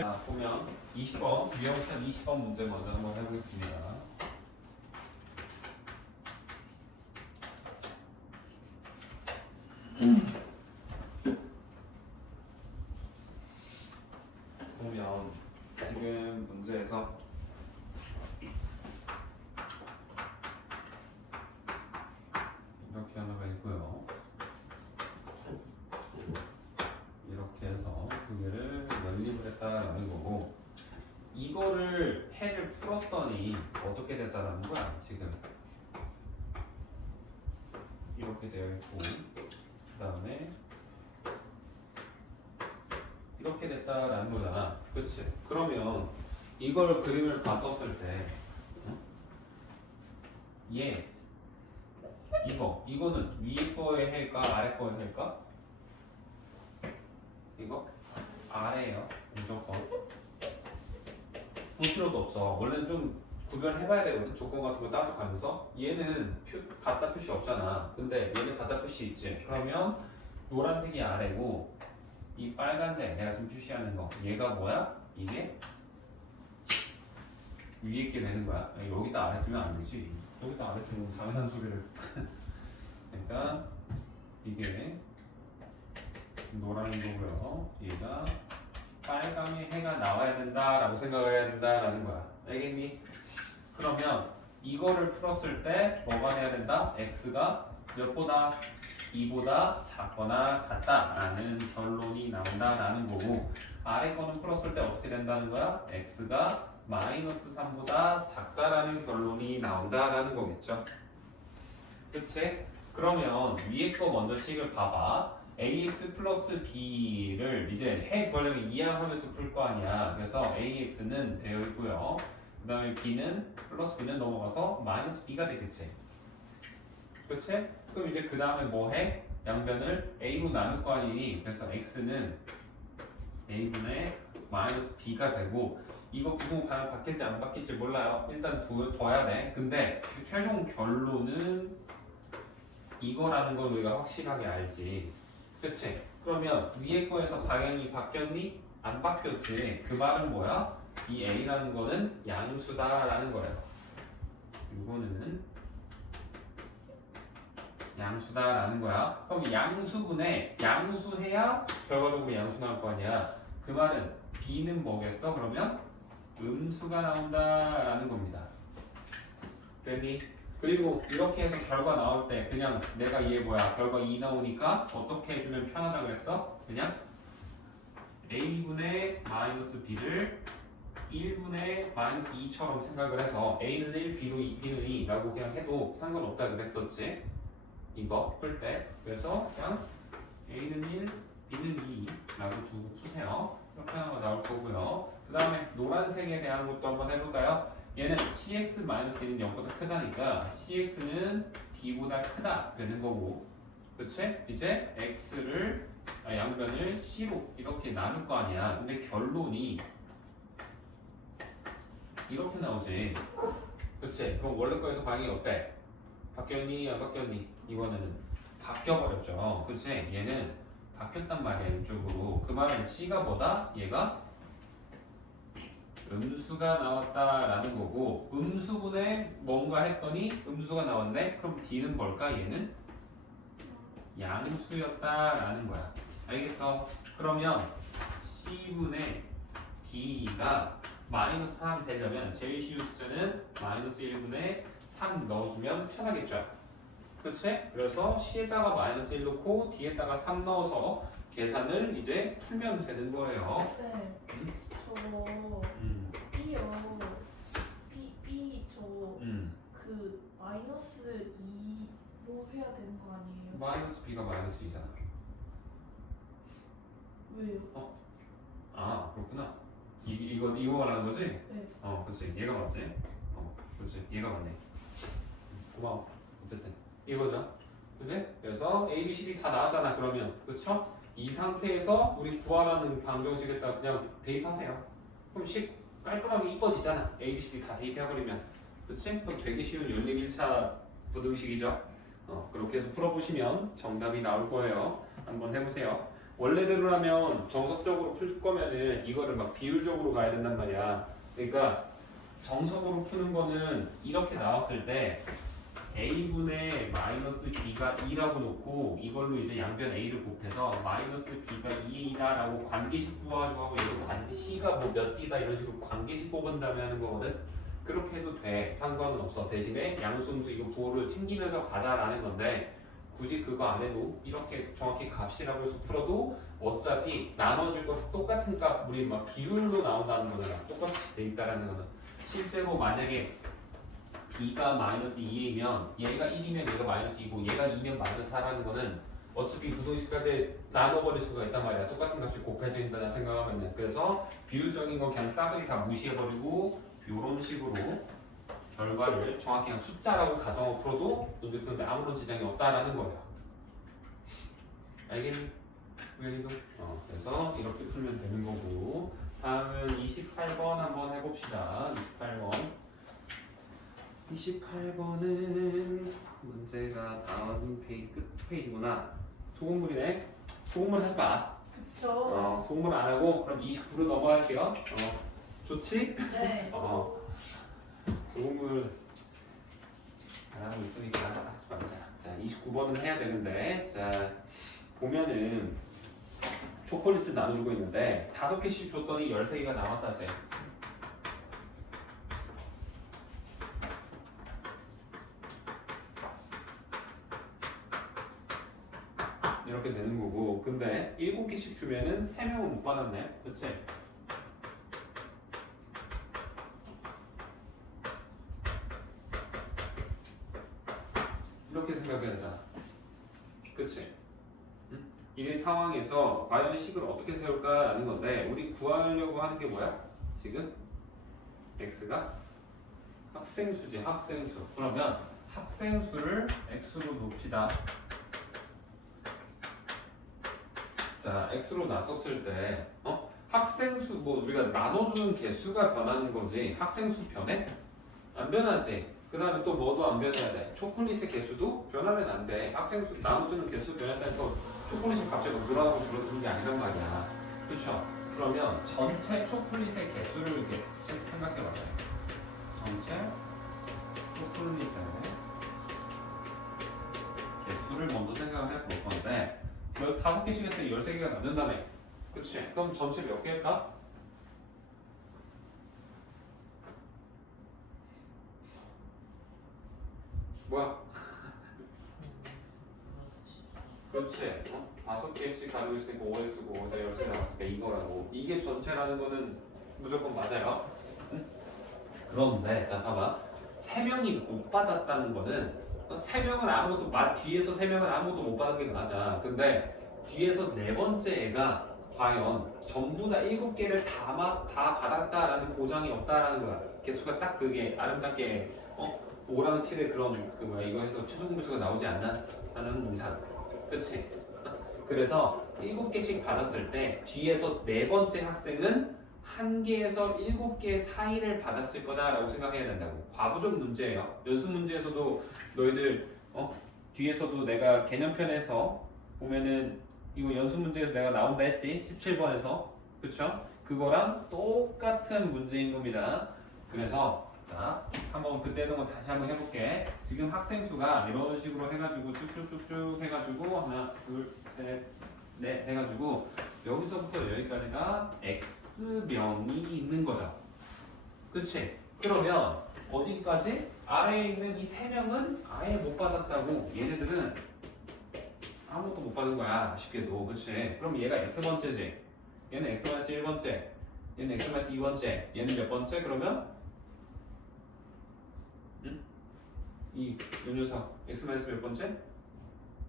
보면 20번, 유형편 20번 문제 먼저 한번 해보겠습니다. 보면 지금 문제에서 이렇게 하나가 있고요. 이렇게 해서 두 개를 연립을 했다라는 거고, 이거를 해를 풀었더니 어떻게 됐다라는 거야. 지금 이렇게 되어 있고, 그 다음에 이렇게 됐다라는 거잖아. 그렇지? 그러면 이걸 그림을 봤었을 때 얘 이거는 위에 거의 해일까 아래 거의 해일까? 이거 아래예요. 무조건 볼 필요도 없어. 원래는 좀 구별해봐야 되거든. 조건 같은 거 따져가면서. 얘는 갖다 표시 없잖아. 근데 얘는 갖다 표시 있지. 그러면 노란색이 아래고 이 빨간색 내가 지금 표시하는 거 얘가 뭐야? 이게 위에 있게 되는 거야. 여기다 아래 쓰면 안 되지. 여기다 아래 쓰면 당연한 소리를. 그러니까 이게 노란 거고요. 얘가 빨강의 해가 나와야 된다라고 생각을 해야 된다라는 거야. 알겠니? 그러면 이거를 풀었을 때 뭐가 돼야 된다? x가 몇보다? 2보다 작거나 같다라는 결론이 나온다라는 거고, 아래 거는 풀었을 때 어떻게 된다는 거야? x가 마이너스 3보다 작다라는 결론이 나온다라는 거겠죠. 그치? 그러면 위에 거 먼저 식을 봐봐. ax 플러스 b를 이제 해 구하려면 이항하면서 풀 거 아니야. 그래서 ax는 되어 있고요. 그 다음에 b는 플러스 b는 넘어가서 마이너스 b가 되겠지. 그치? 그럼 이제 그 다음에 뭐 해? 양변을 a로 나눌 거 아니니? 그래서 x는 a분의 마이너스 b가 되고, 이거 부분 과연 바뀔지 안 바뀔지 몰라요. 일단 둬야 돼. 근데 최종 결론은 이거라는 걸 우리가 확실하게 알지. 그치? 그러면 위에 거에서 방향이 바뀌었니? 안 바뀌었지. 그 말은 뭐야? 이 a라는 거는 양수다라는 거예요. 이거는 양수다라는 거야. 그럼 양수분에 양수해야 결과적으로 양수 나올 거 아니야. 그 말은 b는 뭐겠어? 그러면 음수가 나온다라는 겁니다. 됐니? 그리고 이렇게 해서 결과 나올 때 그냥 내가 얘 뭐야 결과 2 나오니까 어떻게 해주면 편하다 그랬어? 그냥 a분의 마이너스 b를 1분의 마이너스 2처럼 생각을 해서 a는 1, b는 2 라고 그냥 해도 상관없다 그랬었지. 이거 풀 때. 그래서 그냥 a는 1, b는 2 라고 두고 푸세요. 이렇게 하나가 나올 거고요. 그 다음에 노란색에 대한 것도 한번 해볼까요? 얘는 cx-d는 0보다 크다니까 cx는 d보다 크다 되는 거고, 그치? 이제 x를 양변을 c로 이렇게 나눌 거 아니야. 근데 결론이 이렇게 나오지. 그치? 그럼 원래 거에서 방향이 어때? 바뀌었니? 안 바뀌었니? 이번에는 바뀌어버렸죠. 그치? 얘는 바뀌었단 말이야. 이쪽으로. 그 말은 c가 뭐다? 얘가 음수가 나왔다라는 거고, 음수분에 뭔가 했더니 음수가 나왔네? 그럼 d는 뭘까? 얘는 양수였다라는 거야. 알겠어? 그러면 c분의 d가 마이너스 3 되려면 제일 쉬운 숫자는 마이너스 1분의 3 넣어주면 편하겠죠? 그치? 그래서 c에다가 마이너스 1 넣고 d에다가 3 넣어서 계산을 이제 풀면 되는 거예요. 네. 저거 B요. B 저 그 마이너스 2로 해야 되는 거 아니에요? 마이너스 b가 마이너스 2잖아. 왜요? 아 그렇구나. 이거 말하는 거지? 네. 그렇지. 얘가 맞지? 그렇지. 얘가 맞네. 고마워. 어쨌든 이거죠. 그치? 그래서 A, B, C, D 다 나왔잖아. 그러면 그쵸? 이 상태에서 우리 구하라는 방정식에다가 그냥 대입하세요. 그럼 식 깔끔하게 이뻐지잖아. A, B, C, D 다 대입해버리면. 그치? 그럼 되게 쉬운 연립 1차 부등식이죠. 그렇게 해서 풀어보시면 정답이 나올 거예요. 한번 해보세요. 원래대로라면 정석적으로 풀 거면은 이거를 막 비율적으로 가야 된단 말이야. 그러니까 정석으로 푸는 거는 이렇게 나왔을 때 a분의 마이너스 b가 2라고 놓고 이걸로 이제 양변 a를 곱해서 마이너스 b가 2다라고 관계식 뽑아가지고 하고 얘도 c가 뭐 몇 d다 이런 식으로 관계식 뽑은 다음에 하는 거거든. 그렇게 해도 돼. 상관은 없어. 대신에 양수음수 이거 부호를 챙기면서 가자라는 건데 굳이 그거 안 해도 이렇게 정확히 값이라고 해서 풀어도 어차피 나눠질 거 똑같은 값 우리 막 비율로 나온다는 거잖아. 똑같이 돼 있다라는 거는 실제로 만약에 b가 마이너스 2이면 얘가 1이면 얘가 마이너스 2고 얘가 2면 마이너스 4라는 거는 어차피 부등식까지 나눠버릴 수가 있단 말이야. 똑같은 값이 곱해져 있다는 생각하면은. 그래서 비율적인 거 그냥 싸그리 다 무시해버리고 이런 식으로 결과를 정확히 그냥 숫자라고 가정하고 풀어도 문제 푸는데 아무런 지장이 없다라는 거야. 알겠니? 우연히도? 그래서 이렇게 풀면 되는 거고 다음은 28번 한번 해봅시다. 28번은 문제가 다음 페이지 끝 페이지구나. 소금물이네. 소금물 하지 마. 그쵸. 소금물 안 하고 그럼 29로 넘어갈게요. 좋지? 네. 소금물 안 하고 있으니까 하지 말자. 자, 29번은 해야 되는데 자 보면은 초콜릿을 나눠주고 있는데 5개씩 줬더니 13개가 남았다지. 이렇게 되는 거고 근데 7개씩 주면은 3명은 못 받았네. 그치? 이렇게 생각해야 되잖아. 그치? 응? 이 상황에서 과연 식을 어떻게 세울까라는 건데 우리 구하려고 하는 게 뭐야? 지금? x가 학생수지. 학생수. 그러면 학생수를 x로 놓읍시다. 자, x로 놨었을 때 학생수 뭐 우리가 나눠주는 개수가 변하는 거지 학생수 변해? 안 변하지. 그 다음에 또 뭐도 안 변해야 돼. 초콜릿의 개수도 변하면 안 돼. 학생수 나눠주는 개수 변했다 해서 초콜릿이 갑자기 늘어나고 줄어드는 게 아니란 말이야. 그쵸? 그러면 전체 초콜릿의 개수를 이렇게 생각해봐요. 전체 초콜릿의 개수를 먼저 생각을 해볼 건데 5개씩 했을 때 13개가 남는다며. 그치? 그럼 전체 몇 개일까? 뭐야? 그렇지. 5개씩 가지고 있으니까 5에 쓰고 5에다 13개 남았으니까 이거라고. 이게 전체라는 거는 무조건 맞아요. 응? 그런데 자 봐봐. 3명이 못 받았다는 거는 3명은 아무것도 뒤에서 3명은 아무것도 못 받은 게 맞아. 근데 뒤에서 4번째 애가 과연 전부 다 7개를 다 받았다라는 보장이 없다라는 거야. 개수가 딱 그게 아름답게 5랑 7의 그런 그 뭐야 이거 해서 최종 분수가 나오지 않는 이상. 그치? 그래서 7개씩 받았을 때 뒤에서 4번째 학생은 1개에서 7개 사이를 받았을 거다라고 생각해야 된다고. 과부적 문제예요. 연습 문제에서도 너희들 뒤에서도 내가 개념편에서 보면은 이거 연습 문제에서 내가 나온다 했지? 17번에서. 그쵸? 그거랑 똑같은 문제인 겁니다. 그래서 자 한번 그때 했던 거 다시 한번 해볼게. 지금 학생 수가 이런 식으로 해가지고 쭉쭉쭉쭉 해가지고 하나 둘셋넷 해가지고 여기서부터 여기까지가 X명이 있는 거죠. 그치? 그러면 어디까지? 아래에 있는 이 3명은 아예 못 받았다고. 얘네들은 아무것도 못 받은 거야. 아쉽게도. 그치? 그럼 얘가 X번째지. 얘는 X-1번째. 얘는 X-2번째. 얘는 몇 번째? 그러면 이 녀석 X- 몇 번째?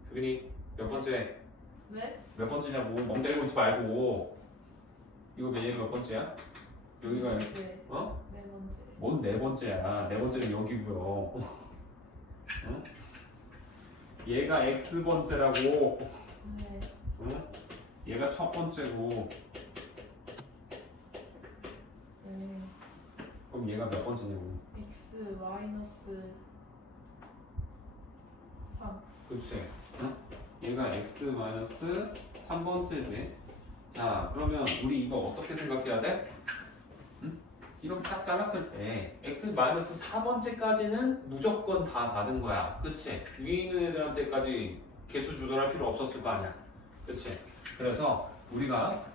규빈이 몇 번째? 네? 몇 번째냐고 멍 때리고 있지 말고. 이거 얘 몇 번째야? 여기가 네 번째. 어? 네 번째. 뭔 4번째야? 4번째는 여기고요. 응? 얘가 X번째라고. 네. 응? 얘가 첫 번째고. 네. 그럼 얘가 몇 번째냐고. X 마이너스 3. 그치? 응? 얘가 X 마이너스 3번째지. 자, 그러면 우리 이거 어떻게 생각해야 돼? 응? 이렇게 딱 잘랐을 때 x-4번째까지는 무조건 다 받은 거야. 그치? 위에 있는 애들한테까지 개수 조절할 필요 없었을 거 아니야. 그치? 그래서 우리가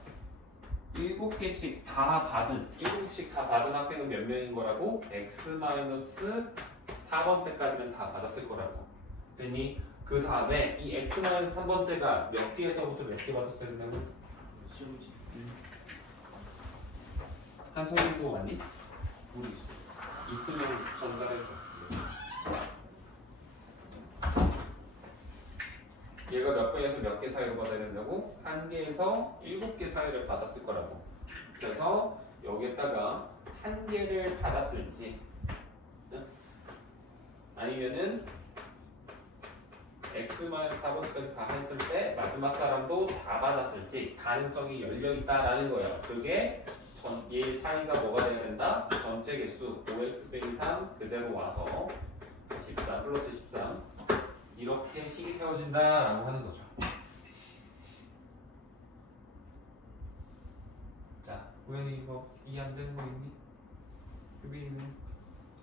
7개씩 다 받은 학생은 몇 명인 거라고? x-4번째까지는 다 받았을 거라고. 됐니? 그 다음에 이 x-3번째가 몇 개에서부터 몇 개 받았어야 된다고? 한성인도 왔니? 우리 있으면 전달해줘. 얘가 몇 개에서 몇 개 사이로 받아야 된다고? 1개에서 7개 사이를 받았을 거라고. 그래서 여기에다가 1개를 받았을지, 응? 아니면은 x-4번까지 다 했을 때 마지막 사람도 다 받았을지 가능성이 열려 있다라는 거예요. 그게 얘 사이가 뭐가 돼야 된다? 전체 개수 5x-3 그대로 와서 13 플러스 13 이렇게 식이 세워진다라고 하는 거죠. 자, 우연히 이거 이해 안 되는 거 있니? 유빈이는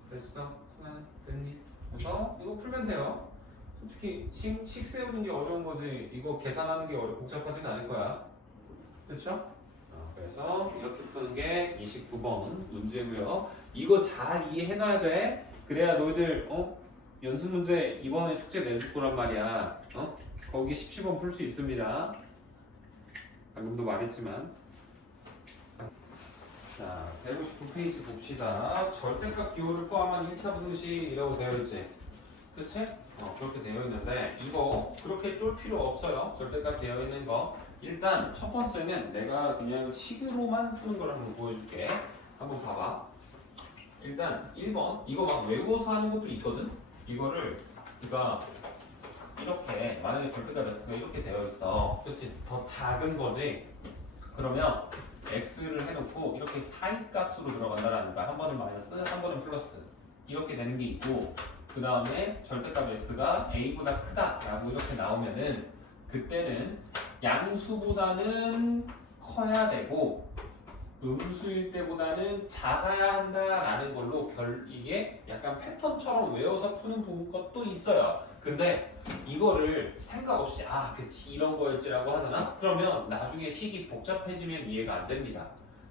됐어? 승아는 됐니? 그래서 이거 풀면 돼요. 솔직히 식 세우는 게 어려운 거지 이거 계산하는 게 복잡하진 않을 거야. 그렇죠? 그래서 이렇게 푸는 게 29번 문제고요. 이거 잘 이해해놔야 돼. 그래야 너희들 연습 문제 이번에 숙제 내줄 거란 말이야. 거기 10번 풀 수 있습니다. 방금도 말했지만. 자, 159페이지 봅시다. 절대값 기호를 포함한 1차 분식이라고 되어 있지. 그치? 그렇게 되어 있는데 이거 그렇게 쫄 필요 없어요. 절대값 되어 있는 거. 일단 첫 번째는 내가 그냥 식으로만 푸는 걸 한번 보여줄게. 한번 봐봐. 일단 1번 이거 막 외워서 하는 것도 있거든. 이거를 그러니까 이렇게 만약에 절대값 x가 이렇게 되어 있어. 그치? 더 작은 거지. 그러면 x를 해놓고 이렇게 사이값으로 들어간다라는 거야. 한 번은 마이너스, 한 번은 플러스 이렇게 되는 게 있고 그 다음에 절대값 x가 a보다 크다라고 이렇게 나오면은 그때는 양수보다는 커야 되고 음수일 때보다는 작아야 한다라는 걸로 이게 약간 패턴처럼 외워서 푸는 것도 있어요. 근데 이거를 생각 없이 그치 이런 거였지라고 하잖아? 그러면 나중에 식이 복잡해지면 이해가 안 됩니다.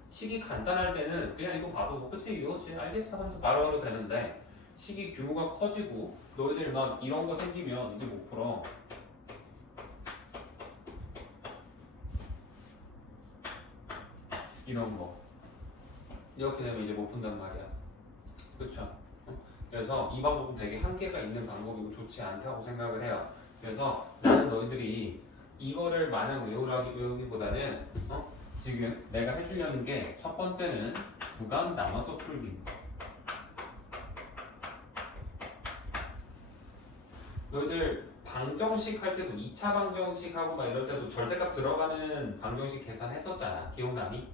식이 간단할 때는 그냥 이거 봐도 뭐 그치 이거지 알겠어 하면서 바로 해도 되는데 식이 규모가 커지고 너희들 막 이런 거 생기면 이제 못 풀어. 이런 거 이렇게 되면 이제 못 푼단 말이야. 그쵸? 그래서 이 방법은 되게 한계가 있는 방법이고 좋지 않다고 생각을 해요. 그래서 나는 너희들이 이거를 마냥 외우기보다는 지금 내가 해주려는 게 첫 번째는 구간 나눠서 풀기. 너희들 방정식 할 때도 2차 방정식 하고 막 이럴 때도 절대값 들어가는 방정식 계산했었잖아. 기억나니?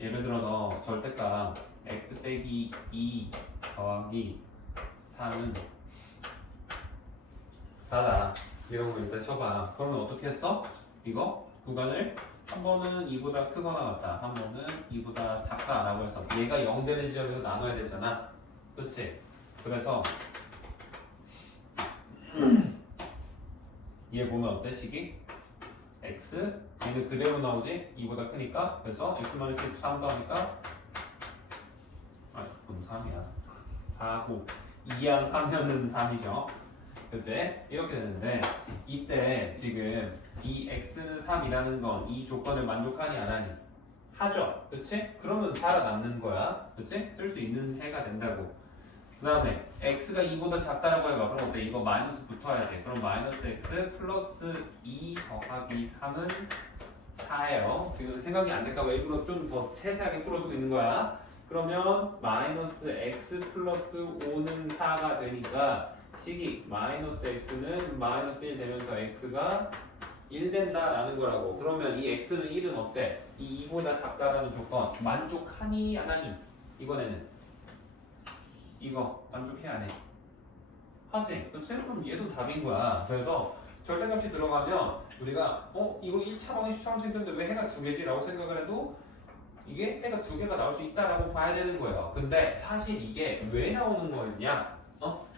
예를 들어서 절대값 x 빼기 2 더하기 3은 4다. 이런 거 일단 쳐봐. 그러면 어떻게 했어? 이거 구간을 한 번은 2보다 크거나 같다. 한 번은 2보다 작다라고 해서 얘가 0 되는 지점에서 나눠야 되잖아. 그치? 그래서 얘 보면 어때? 식이? x 얘는 그대로 나오지? 2보다 크니까 그래서 x-3 더하니까 그럼 3이야 4고 2양 하면은 3이죠. 그치? 이렇게 되는데 이때 지금 이 x3이라는 건 이 조건을 만족하니 안 하니? 하죠. 그치? 그러면 살아남는 거야. 그치? 쓸 수 있는 해가 된다고. 그 다음에 x가 2보다 작다라고 해봐. 그럼 어때? 이거 마이너스 붙어야 돼. 그럼 마이너스 x 플러스 2 더하기 3은 4예요. 지금 생각이 안 될까 봐 일부러 좀 더 세세하게 풀어주고 있는 거야. 그러면 마이너스 x 플러스 5는 4가 되니까 식이 마이너스 x는 마이너스 1 되면서 x가 1 된다라는 거라고. 그러면 이 x는 1은 어때? 이 2보다 작다라는 조건 만족하니 안 하니? 이번에는 이거 만족해 안 해? 하지? 그치? 그럼 얘도 답인 거야. 그래서 절대값이 들어가면 우리가 이거 1차 방정식처럼 생겼는데 왜 해가 두 개지? 라고 생각을 해도 이게 해가 두 개가 나올 수 있다라고 봐야 되는 거예요. 근데 사실 이게 왜 나오는 거였냐?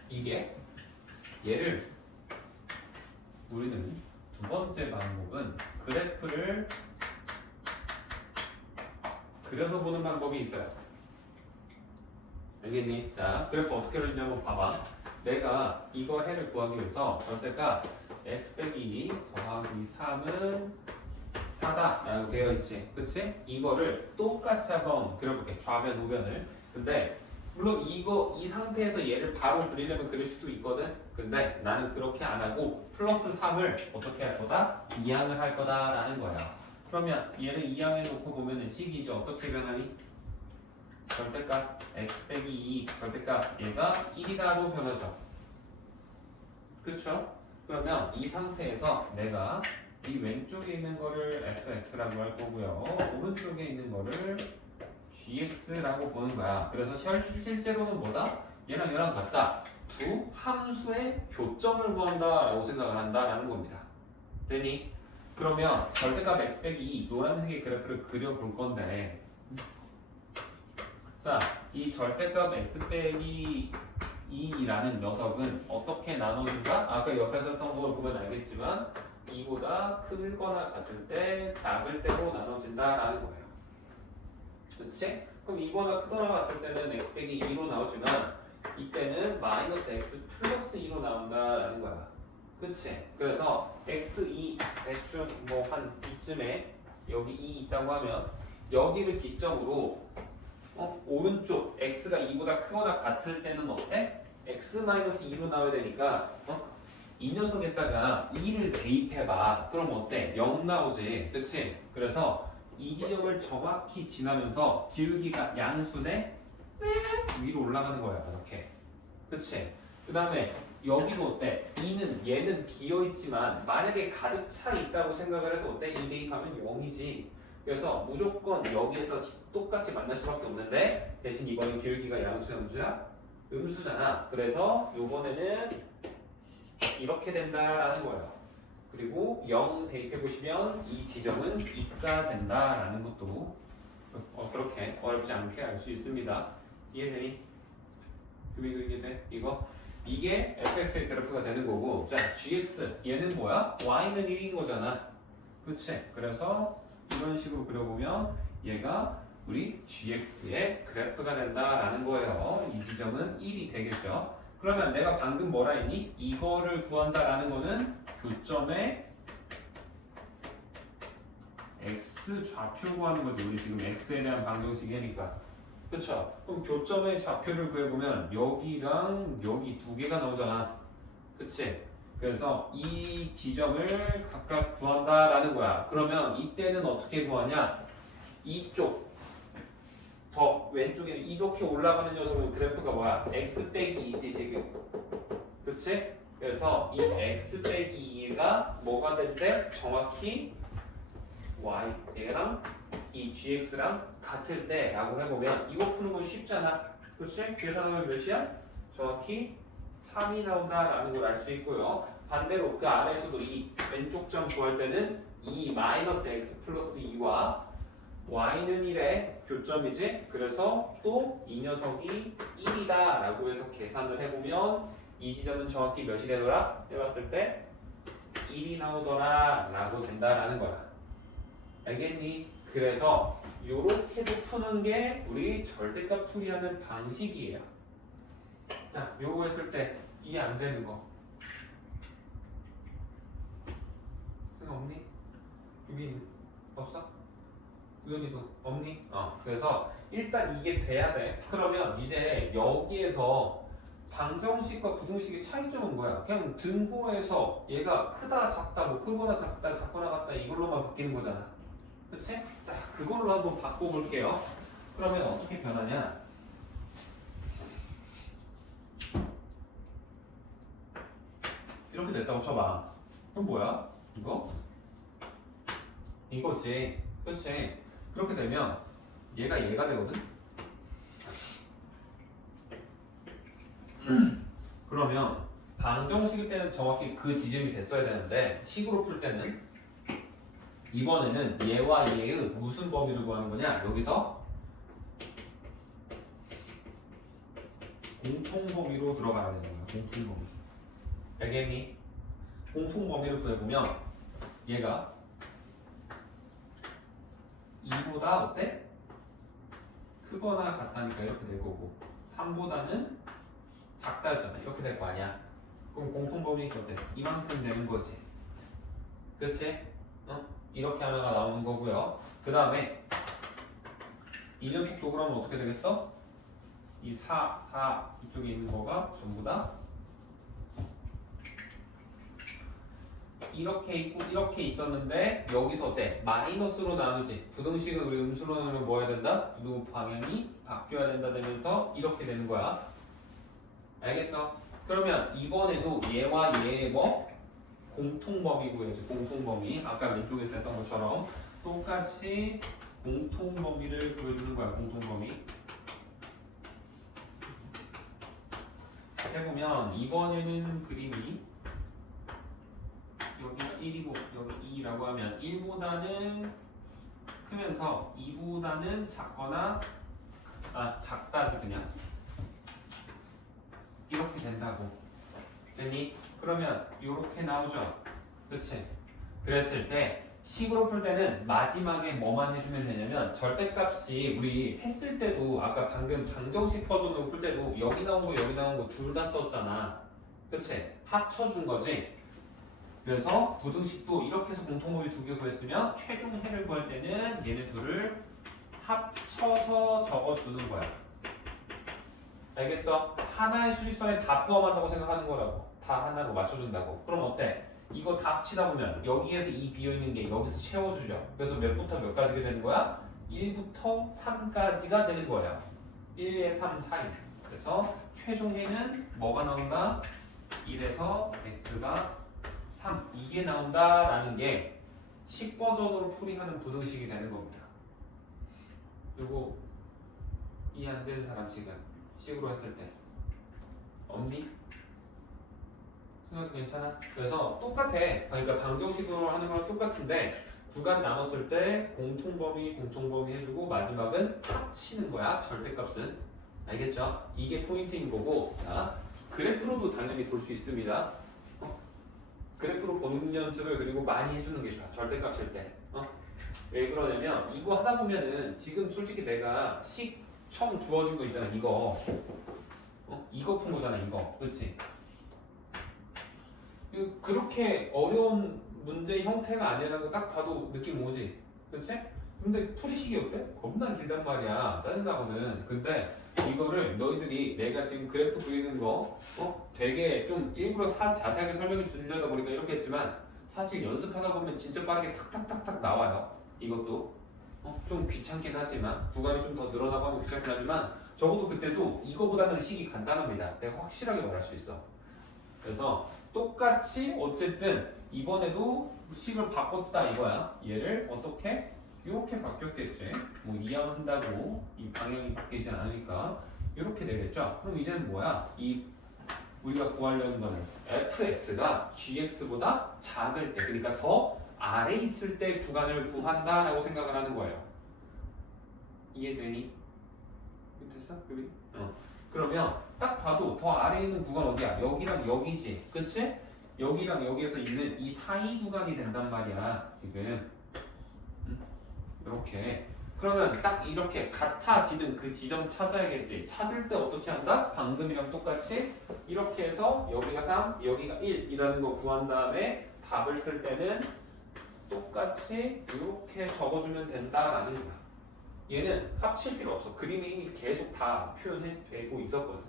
이게 얘를 우리는 두 번째 방법은 그래프를 그려서 보는 방법이 있어요. 알겠니? 자, 그래프 어떻게 그리는지 한번 봐봐. 내가 이거 해를 구하기 위해서 절대값 x 빼기 2 더하기 3은 4다 라고 되어 있지. 그치? 이거를 똑같이 한번 그려볼게. 좌변, 우변을. 근데 물론 이 상태에서 얘를 바로 그리려면 그릴 수도 있거든. 근데 나는 그렇게 안 하고 플러스 3을 어떻게 할 거다? 이항을 할 거다라는 거야. 그러면 얘를 이항해 놓고 보면은 식이 이제 어떻게 변하니? 절대값 x 빼기 2 절대값 얘가 1이다로 변하죠. 그쵸? 그러면 이 상태에서 내가 이 왼쪽에 있는 거를 fx라고 할 거고요. 오른쪽에 있는 거를 gx라고 보는 거야. 그래서 실제로는 뭐다? 얘랑 얘랑 같다. 두 함수의 교점을 구한다라고 생각을 한다라는 겁니다. 되니? 그러면 절대값 x 빼기 2 노란색의 그래프를 그려볼 건데 자, 이 절대값 x 빼기 2라는 녀석은 어떻게 나눠진다? 아까 옆에서 했던 걸 보면 알겠지만 2보다 크거나 같을 때 작을 때로 나눠진다라는 거예요. 그치? 그럼 2보다 크거나 같을 때는 x 빼기 2로 나오지만 이때는 마이너스 x 플러스 2로 나온다라는 거야. 그치? 그래서 x2 대충 뭐 한 이쯤에 여기 2 있다고 하면 여기를 기점으로 오른쪽 x가 2보다 크거나 같을 때는 어때? x-2로 나와야 되니까 이 녀석에다가 2를 대입해봐. 그럼 어때? 0 나오지. 그치? 그래서 이 지점을 정확히 지나면서 기울기가 양수대 위로 올라가는 거야. 이렇게. 그치? 그 다음에 여기도 어때? 얘는 비어있지만 만약에 가득 차 있다고 생각을 해도 어때? 2 대입하면 0이지. 그래서 무조건 여기에서 똑같이 만날 수밖에 없는데 대신 이번엔 기울기가 양수야 음수야? 음수잖아. 그래서 요번에는 이렇게 된다라는 거예요. 그리고 0 대입해 보시면 이 지점은 2가 된다라는 것도 그렇게 어렵지 않게 알 수 있습니다. 이해되니? 규민도 이해돼? 이게 fx의 그래프가 되는 거고 자 gx 얘는 뭐야? y는 1인 거잖아. 그치? 그래서 이런 식으로 그려보면 얘가 우리 gx의 그래프가 된다라는 거예요. 이 지점은 1이 되겠죠. 그러면 내가 방금 뭐라 했니? 이거를 구한다라는 거는 교점의 x 좌표 구하는 거지. 우리 지금 x에 대한 방정식이니까. 그쵸? 그럼 교점의 좌표를 구해보면 여기랑 여기 두 개가 나오잖아. 그치? 그래서 이 지점을 각각 구한다라는 거야. 그러면 이때는 어떻게 구하냐? 이쪽 더 왼쪽에 이렇게 올라가는 녀석은 그래프가 뭐야? x 빼기 2지 지금. 그치? 그래서 이 x 빼기 2가 뭐가 된대? 정확히 y랑 이 gx랑 같을 때 라고 해보면 이거 푸는 건 쉽잖아. 그치? 계산하면 몇이야? 정확히 3이 나온다라는 걸 알 수 있고요. 반대로 그 아래에서도 이 왼쪽 점 구할 때는 이 마이너스 x 플러스 2와 y는 1의 교점이지. 그래서 또 이 녀석이 1이다 라고 해서 계산을 해보면 이 지점은 정확히 몇이 되더라? 해봤을 때 1이 나오더라 라고 된다라는 거야. 알겠니? 그래서 요렇게도 푸는 게 우리 절대값 풀이하는 방식이에요. 자, 요거 했을 때 이해 안 되는 거 생각 없니? 유빈 없어? 우연이도 없니? 그래서 일단 이게 돼야 돼. 그러면 이제 여기에서 방정식과 부등식의 차이점은 뭐야? 그냥 등호에서 얘가 크다 작다 뭐 크거나 작다 작거나 같다 이걸로만 바뀌는 거잖아. 그치? 자, 그걸로 한번 바꿔볼게요. 그러면 어떻게 변하냐? 이렇게 됐다고 쳐봐. 그럼 뭐야? 이거지. 그치? 그렇게 되면 얘가 되거든? 그러면 방정식일 때는 정확히 그 지점이 됐어야 되는데 식으로 풀 때는 이번에는 얘와 얘의 무슨 범위를 구하는 거냐? 여기서 공통범위로 들어가야 되는 거야. 공통범위. 알겠니? 공통범위를 구해보면 얘가 2보다 어때? 크거나 같다니까 이렇게 될 거고 3보다는 작다 했잖아. 이렇게 될 거 아니야. 그럼 공통범위니까 어때? 이만큼 되는 거지. 그치? 이렇게 하나가 나오는 거고요. 그 다음에 이 녀석도 그러면 어떻게 되겠어? 이 4 이쪽에 있는 거가 전부 다 이렇게 있고 이렇게 있었는데 여기서 어때? 마이너스로 나누지. 부등식은 우리 음수로 나누면 뭐 해야 된다? 부등 방향이 바뀌어야 된다 되면서 이렇게 되는 거야. 알겠어? 그러면 이번에도 얘와 얘의 뭐? 공통범위 구해야지. 공통범위. 아까 왼쪽에서 했던 것처럼 똑같이 공통범위를 구해주는 거야. 공통범위. 해보면 이번에는 그림이 여기가 1이고 여기 2라고 하면 1보다는 크면서 2보다는 작거나 작다지 그냥 이렇게 된다고. 됐니? 그러면 이렇게 나오죠. 그치? 그랬을 때 식으로 풀 때는 마지막에 뭐만 해주면 되냐면 절대값이 우리 했을 때도 아까 방금 방정식 버전으로 풀 때도 여기 나온 거 여기 나온 거 둘 다 썼잖아. 그치? 합쳐준 거지. 그래서 부등식도 이렇게 해서 공통범위 2개 구했으면 최종해를 구할 때는 얘네 둘을 합쳐서 적어주는 거야. 알겠어? 하나의 수직선에 다 포함한다고 생각하는 거라고. 다 하나로 맞춰준다고. 그럼 어때? 이거 다 합치다 보면 여기에서 이 비어있는 게 여기서 채워주죠. 그래서 몇부터 몇까지가 되는 거야? 1부터 3까지가 되는 거예요. 1에 3 사이. 그래서 최종해는 뭐가 나온다? 1에서 x가 3 이게 나온다라는 게 식 버전으로 풀이하는 부등식이 되는 겁니다. 그리고 이해 안 되는 사람 지금 식으로 했을 때 없니? 생각도 괜찮아? 그래서 똑같아. 그러니까 방정식으로 하는 거랑 똑같은데 구간 나눴을 때 공통범위 해주고 마지막은 합치는 거야. 절대값은. 알겠죠? 이게 포인트인 거고. 자, 그래프로도 당연히 볼 수 있습니다. 그래프로 보는 연습을 그리고 많이 해주는 게 좋아. 절대값일 때. 왜 그러냐면 이거 하다 보면은 지금 솔직히 내가 식 처음 주어진 거 있잖아. 이거. 이거 푼 거잖아. 이거. 그렇지? 그렇게 어려운 문제 형태가 아니라고 딱 봐도 느낌 오지? 그렇지? 근데 풀이식이 어때? 겁나 길단 말이야. 짜증나거든. 근데 이거를 너희들이 내가 지금 그래프 그리는 거 되게 좀 일부러 자세하게 설명해 주려다 보니까 이렇게 했지만 사실 연습하다 보면 진짜 빠르게 탁탁탁탁 나와요. 이것도 좀 귀찮긴 하지만 구간이 좀 더 늘어나가면 귀찮긴 하지만 적어도 그때도 이거보다는 식이 간단합니다. 내가 확실하게 말할 수 있어. 그래서 똑같이 어쨌든 이번에도 식을 바꿨다 이거야. 얘를 어떻게? 이렇게 바뀌었겠지. 뭐 이항한다고 이 방향이 바뀌지 않으니까 이렇게 되겠죠. 그럼 이제는 뭐야? 이 우리가 구하려는 거는 fx가 gx보다 작을 때, 그러니까 더 아래 있을 때 구간을 구한다라고 생각을 하는 거예요. 이해되니? 됐어? 여기? 그러면 딱 봐도 더 아래에 있는 구간 어디야? 여기랑 여기지. 그치? 여기랑 여기에서 있는 이 사이 구간이 된단 말이야. 지금. 이렇게. 그러면 딱 이렇게 같아지는 그 지점 찾아야겠지. 찾을 때 어떻게 한다? 방금이랑 똑같이 이렇게 해서 여기가 3, 여기가 1이라는 거 구한 다음에 답을 쓸 때는 똑같이 이렇게 적어주면 된다라는 거야. 얘는 합칠 필요 없어. 그림이 이미 계속 다 표현되고 있었거든.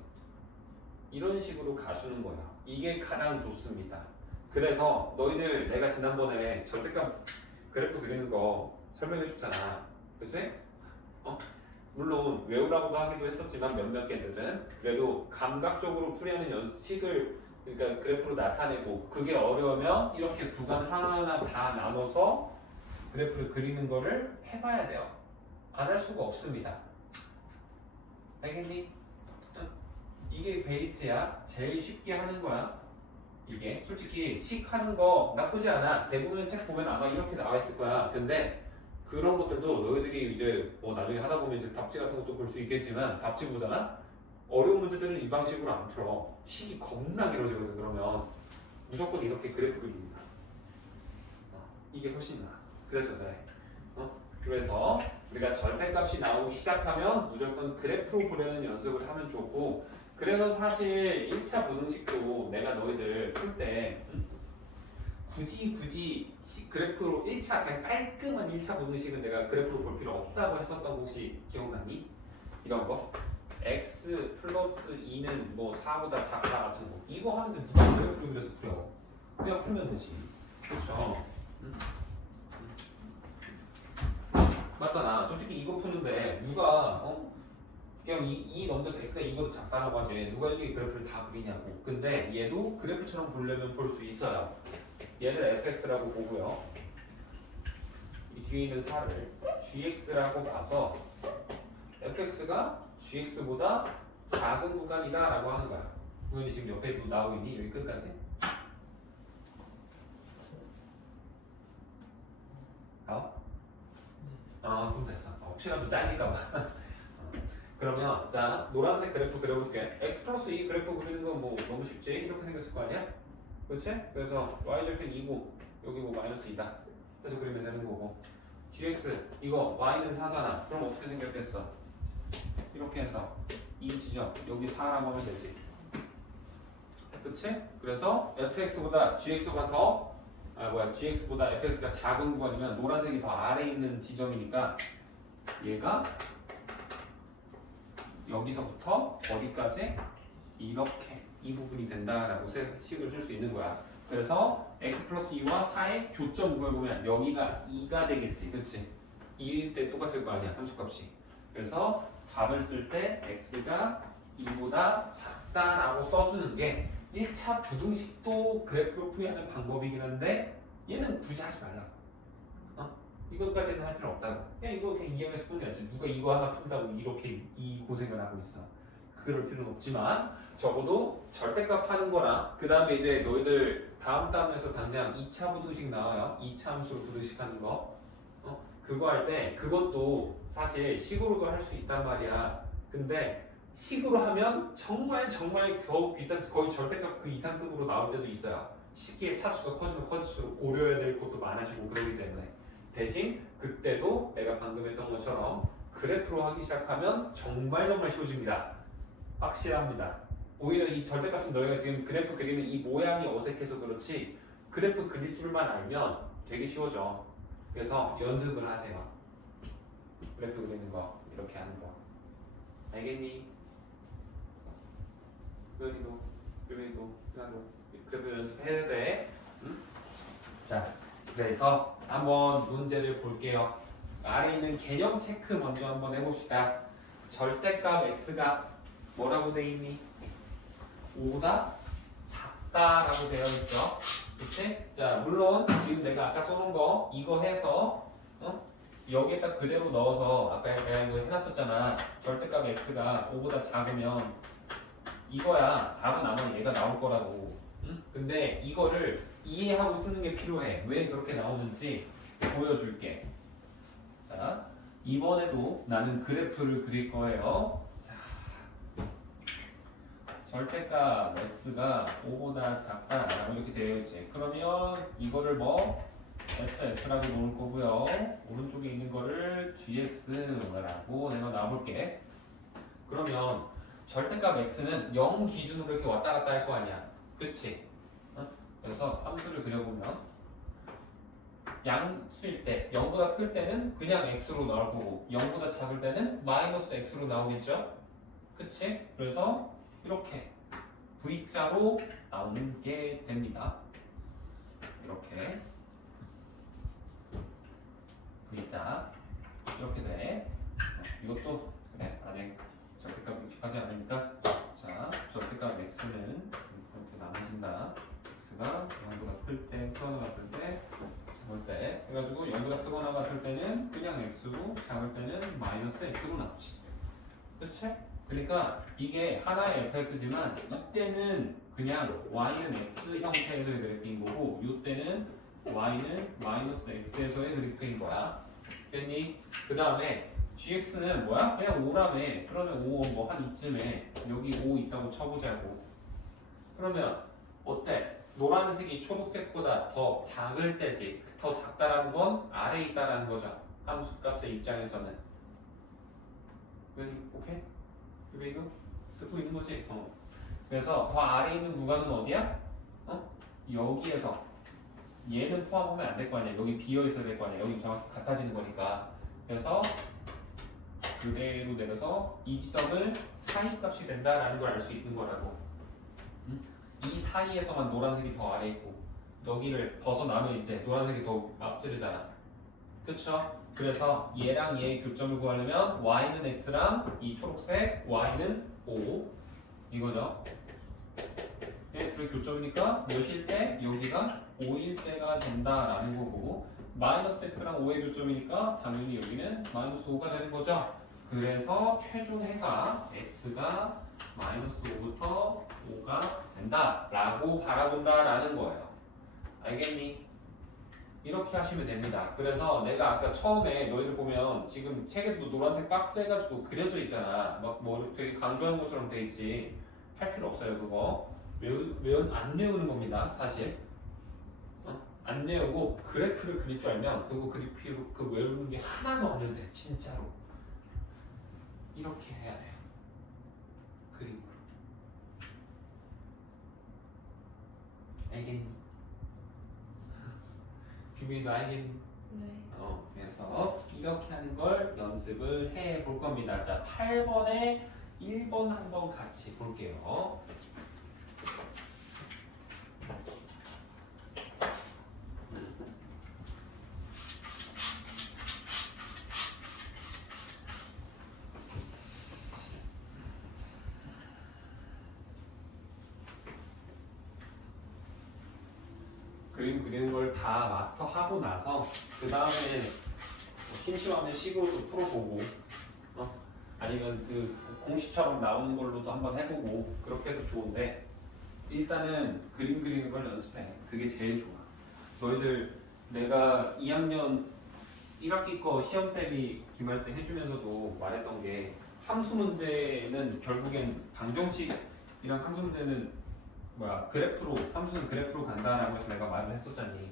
이런 식으로 가주는 거야. 이게 가장 좋습니다. 그래서 너희들 내가 지난번에 절대값 그래프 그리는 거 설명해 줬잖아. 그치? 물론 외우라고도 하기도 했었지만 몇몇 개들은 그래도 감각적으로 풀이하는 연식을 그러니까 그래프로 나타내고 그게 어려우면 이렇게 구간 하나하나 다 나눠서 그래프를 그리는 거를 해봐야 돼요. 안 할 수가 없습니다. 알겠니? 이게 베이스야. 제일 쉽게 하는 거야. 이게 솔직히 식 하는 거 나쁘지 않아. 대부분의 책 보면 아마 이렇게 나와 있을 거야. 근데 그런 것들도 너희들이 이제 뭐 나중에 하다 보면 이제 답지 같은 것도 볼 수 있겠지만 답지 보잖아. 어려운 문제들은 이 방식으로 안 풀어. 식이 겁나 길어지거든. 그러면 무조건 이렇게 그래프 그립니다. 이게 훨씬 나아. 그래서 그래. 그래서 우리가 절대값이 나오기 시작하면 무조건 그래프로 보려는 연습을 하면 좋고, 그래서 사실 1차 부등식도 내가 너희들 풀 때 굳이 그래프로 1차 그냥 깔끔한 1차 부등식은 내가 그래프로 볼 필요 없다고 했었던 거 혹시 기억나니? 이런 거 x 플러스 2는 뭐 4보다 작다 같은 거 이거 하는데 누가 그래프로 그려서 풀어? 그냥 풀면 되지. 그렇죠? 맞잖아. 솔직히 이거 푸는데 누가 그냥 2 넘겨서 x가 2보다 작다라고 하지 누가 일일이 그래프를 다 그리냐고. 근데 얘도 그래프처럼 보려면 볼 수 있어요. 얘를 fx라고 보고요. 이 뒤에 있는 4를 gx라고 봐서 fx가 gx보다 작은 구간이다 라고 하는 거야. 우연히 지금 옆에 나오고 있니? 여기 끝까지? 나와? 그럼 됐어. 혹시라도 잘릴까봐. 그러면 자 노란색 그래프 그려볼게. x 플러스 2 그래프 그리는 건 뭐 너무 쉽지? 이렇게 생겼을 거 아니야? 그렇지? 그래서 y절편 2고 여기 뭐 마이너스 2다. 그래서 그리면 되는 거고 gx 이거 y는 4잖아. 그럼 어떻게 생겼겠어? 이렇게 해서 이 지점 여기 4라고 하면 되지. 그치? 그래서 fx보다 gx가 gx보다 fx가 작은 구간이면 노란색이 더 아래에 있는 지점이니까 얘가 여기서부터 어디까지? 이렇게 이 부분이 된다라고 식을 쓸 수 있는 거야. 그래서 x 플러스 2와 4의 교점 구해보면 여기가 2가 되겠지. 그치? 2일 때 똑같을 거 아니야. 함수값이. 그래서 답을 쓸 때 x가 2보다 작다라고 써주는 게 1차 부등식도 그래프로 풀이하는 방법이긴 한데 얘는 굳이 하지 말라고. 이것까지는 할 필요 없다고. 그냥 이거 그냥 이해해서 풀면 되지. 누가 이거 하나 푼다고 이렇게 이 고생을 하고 있어. 그럴 필요는 없지만 적어도 절대값 하는 거랑 그 다음에 이제 너희들 다음 단에서 당장 2차 부등식 나와요. 2차 함수로 부등식 하는 거. 그거 할 때 그것도 사실 식으로도 할 수 있단 말이야. 근데 식으로 하면 정말 더 비싼 거의 절대값 그 이상급으로 나올 때도 있어요. 식기의 차수가 커지면 커질수록 고려해야 될 것도 많아지고 그러기 때문에 대신 그때도 내가 방금 했던 것처럼 그래프로 하기 시작하면 정말 쉬워집니다. 확실합니다. 오히려 이 절대값은 너희가 지금 그래프 그리는 이 모양이 어색해서 그렇지 그래프 그릴 줄만 알면 되게 쉬워져. 그래서 연습을 하세요. 그래프 그리는 거 이렇게 하는 거 알겠니? 유연이도 희나도 그래프 연습해야 돼. 응? 자 그래서 한번 문제를 볼게요. 아래 있는 개념 체크 먼저 한번 해봅시다. 절대값 x가 뭐라고 돼 있니? 5보다 작다라고 되어 있죠. 그치? 자 물론 지금 내가 아까 써놓은 거 이거 해서 여기에다 그대로 넣어서 아까 내가 이거 해놨었잖아. 절대값 x가 5보다 작으면 이거야. 답은 아마 얘가 나올 거라고. 응? 근데 이거를 이해하고 쓰는 게 필요해. 왜 그렇게 나오는지 보여줄게. 자, 이번에도 나는 그래프를 그릴 거예요. 자, 절대값 x가 5보다 작다라고 이렇게 되어 있지. 그러면 이거를 뭐 fx라고 놓을 거고요. 오른쪽에 있는 거를 gx라고 내가 놔볼게. 그러면 절대값 x는 0 기준으로 이렇게 왔다 갔다 할 거 아니야. 그치? 그래서 함수를 그려보면 양수일 때 0보다 클 때는 그냥 x로 나올 거고 0보다 작을 때는 마이너스 x로 나오겠죠? 그치? 그래서 이렇게 V자로 나오게 됩니다. 이렇게 V자 이렇게 돼. 이것도 그래 아직 절대값 익숙하지 않으니까 자 절대값 x는 이렇게 나눠진다. x가 0보다 클 때, 크거나 같을 때, 작을 때 해가지고 0보다 크거나 같을 때는 그냥 x고 작을 때는 마이너스 x로 나오지. 그치? 그러니까 이게 하나의 fx지만 이때는 그냥 y는 x 형태에서의 그래프인 거고 이때는 y는 마이너스 x에서의 그래프인 거야. 됐니? 그 다음에 gx는 뭐야? 그냥 5라며. 그러면 5 뭐 한 이쯤에 여기 5 있다고 쳐보자고. 그러면 어때? 노란색이 초록색보다 더 작을 때지. 더 작다라는 건 아래에 있다라는 거죠. 함수 값의 입장에서는. 오케이? 이거 듣고 있는 거지? 그래서 더 아래에 있는 구간은 어디야? 여기에서 얘는 포함하면 안 될 거 아니야. 여기 비어 있어야 될 거 아니야. 여기 정확히 같아지는 거니까. 그래서 그대로 내려서 이 지점을 사이 값이 된다라는 걸 알 수 있는 거라고. 이 사이에서만 노란색이 더 아래에 있고 여기를 벗어나면 이제 노란색이 더 앞지르잖아. 그쵸? 그래서 얘랑 얘의 교점을 구하려면 y는 x랑 이 초록색 y는 5 이거죠. 얘 둘의 교점이니까 몇일 때? 여기가 5일 때가 된다라는 거고 마이너스 x랑 5의 교점이니까 당연히 여기는 마이너스 5가 되는 거죠. 그래서 최종 해가 x가 마이너스 5부터 5가 된다라고 바라본다라는 거예요. 알겠니? 이렇게 하시면 됩니다. 그래서 내가 아까 처음에 너희들 보면 지금 책에도 노란색 박스 해가지고 그려져 있잖아. 막 뭐 되게 강조하는 것처럼 돼 있지. 할 필요 없어요 그거. 안 외우는 겁니다 사실. 안 외우고 그래프를 그릴 줄 알면 그거 그래프 그 외우는 게 하나도 안 해도 돼 진짜로. 이렇게 해야 돼요. 그림으로. 알겠니? 규민이도 알겠니? 네. 그래서 이렇게 하는 걸 연습을 해 볼 겁니다. 자, 8번에 1번 한번 같이 볼게요. 그림 그리는 걸 다 마스터하고 나서 그 다음에 심심하면 식으로도 풀어보고 아니면 그 공식처럼 나오는 걸로도 한번 해보고 그렇게 해도 좋은데 일단은 그림 그리는 걸 연습해. 그게 제일 좋아. 너희들 내가 2학년 1학기 거 시험 대비 기말 때 해주면서도 말했던 게 함수 문제는 결국엔 방정식이랑 함수 문제는 그래프로 함수는 그래프로 간다라고 해서 내가 말을 했었잖니.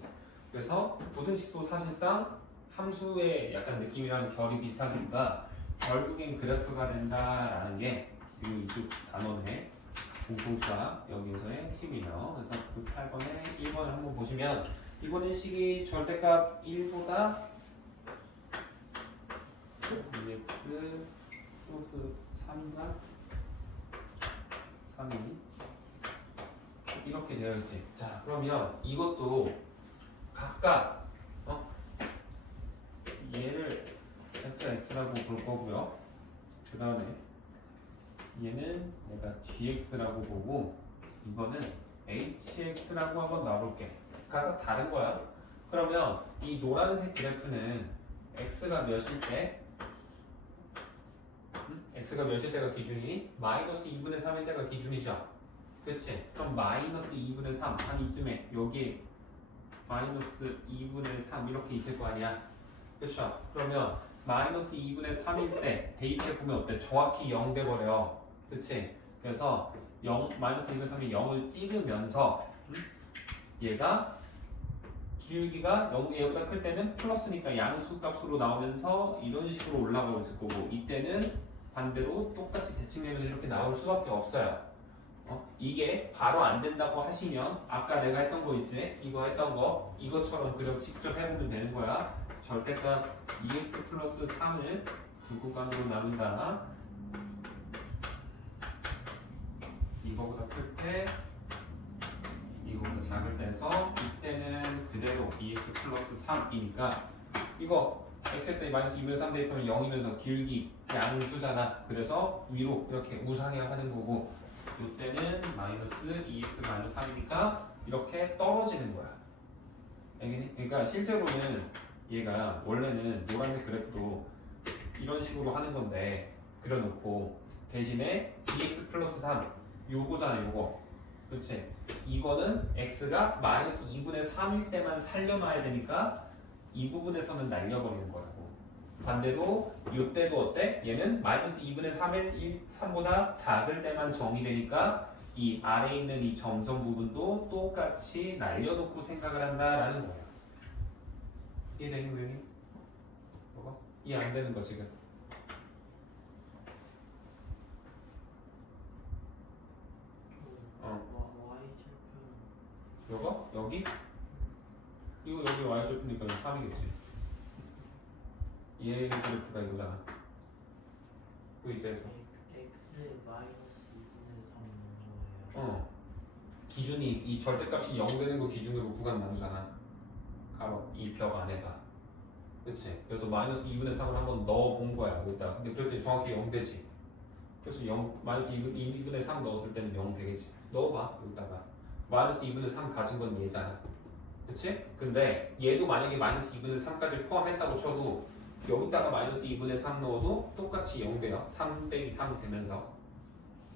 그래서 부등식도 사실상 함수의 약간 느낌이랑 결이 비슷하니까 결국엔 그래프가 된다라는 게 지금 이쪽 단원의 공통수학 여기에서의 핵심이에요. 그래서 그 8번에 1번을 한번 보시면 이번엔 식이 절대값 1보다 2x 플러스 3인가 3이 이렇게 되어 있지. 자, 그러면 이것도 각각 얘를 fx라고 볼 거고요. 그 다음에 얘는 내가 gx라고 보고 이거는 hx라고 한번 놔볼게. 각각 다른 거야. 그러면 이 노란색 그래프는 x가 몇일 때? x가 몇일 때가 기준이? 마이너스 2분의 3일 때가 기준이죠. 그치? 그럼 마이너스 2분의 3 한 이쯤에 여기 마이너스 2분의 3 이렇게 있을 거 아니야. 그쵸? 그러면 마이너스 2분의 3일 때 대입해 보면 어때? 정확히 0 돼버려. 그치? 그래서 마이너스 2분의 3이 0을 찍으면서 얘가 기울기가 0얘보다 클 때는 플러스니까 양수 값으로 나오면서 이런 식으로 올라가고 있을 거고 이때는 반대로 똑같이 대칭되면서 이렇게 나올 수밖에 없어요. 이게 바로 안 된다고 하시면 아까 내가 했던 거 있지? 이거 했던 거 이것처럼 그냥 직접 해보면 되는 거야. 절대값 2x 플러스 3을 두 구간으로 나눈다. 이거보다 클 때 이거보다 작을 때서 이때는 그대로 2x 플러스 3이니까 이거 x 때 마이너스 2분의 3 대입하면 0이면서 기울기 양수잖아. 그래서 위로 이렇게 우상향하는 거고 이때는 마이너스 2x 마이너스 3이니까 이렇게 떨어지는 거야. 알겠니? 그러니까 실제로는 얘가 원래는 노란색 그래프도 이런 식으로 하는 건데 그려놓고 대신에 2x 플러스 3 요거잖아 요거. 그치? 이거는 x가 마이너스 2분의 3일 때만 살려놔야 되니까 이 부분에서는 날려버리는 거라고. 반대로 이때도 어때? 얘는 마이너스 2분의 3보다 작을 때만 정의되니까 이 아래에 있는 이 점선 부분도 똑같이 날려놓고 생각을 한다라는 거야. 이해되니 우연히? 뭐가? 이해 안 되는 거 지금? 요거? 여기? 이거 여기 y절표니까 3이겠지. 얘 그래프가 이거잖아. V에서. x 마이너스 2분의 3인 거예요. 기준이 이 절대값이 0 되는 거 기준으로 구간 나누잖아. 가로 이 벽 안에다. 그치? 그래서 마이너스 2분의 3을 한번 넣어본 거야 여기다. 근데 그랬더니 정확히 0 되지. 그래서 마이너스 2분의 3 넣었을 때는 0 되겠지. 넣어봐 여기다가. 마이너스 2분의 3 가진 건 얘잖아. 그치? 근데 얘도 만약에 마이너스 2분의 3까지 포함했다고 쳐도 여기다가 마이너스 2분의 3 넣어도 똑같이 0 돼요. 3 빼기 3 되면서.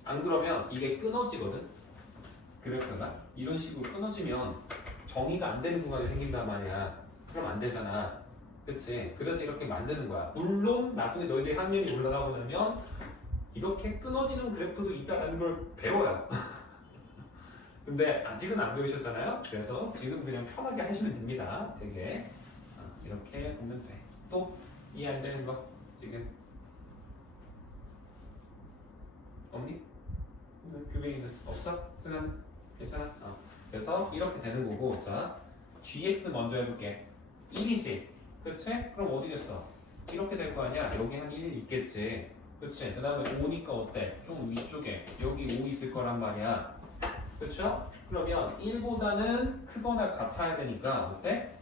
안 그러면 이게 끊어지거든. 그래프가 이런 식으로 끊어지면 정의가 안 되는 구간이 생긴단 말이야. 그럼 안 되잖아. 그치? 그래서 이렇게 만드는 거야. 물론 나중에 너희들이 학년이 올라가고 나면 이렇게 끊어지는 그래프도 있다는 걸 배워요. 근데 아직은 안 배우셨잖아요. 그래서 지금 그냥 편하게 하시면 됩니다. 되게 이렇게 보면 돼. 또 이해 안 되는 거 지금 없니? 규빈이는 없어? 승현 괜찮아? 그래서 이렇게 되는 거고. 자 gx 먼저 해볼게. 1이지. 그치? 그럼 어디 됐어? 이렇게 될 거 아니야? 여기 한 1 있겠지. 그치? 그 다음에 5니까 어때? 좀 위쪽에 여기 5 있을 거란 말이야. 그쵸? 그러면 1보다는 크거나 같아야 되니까 어때?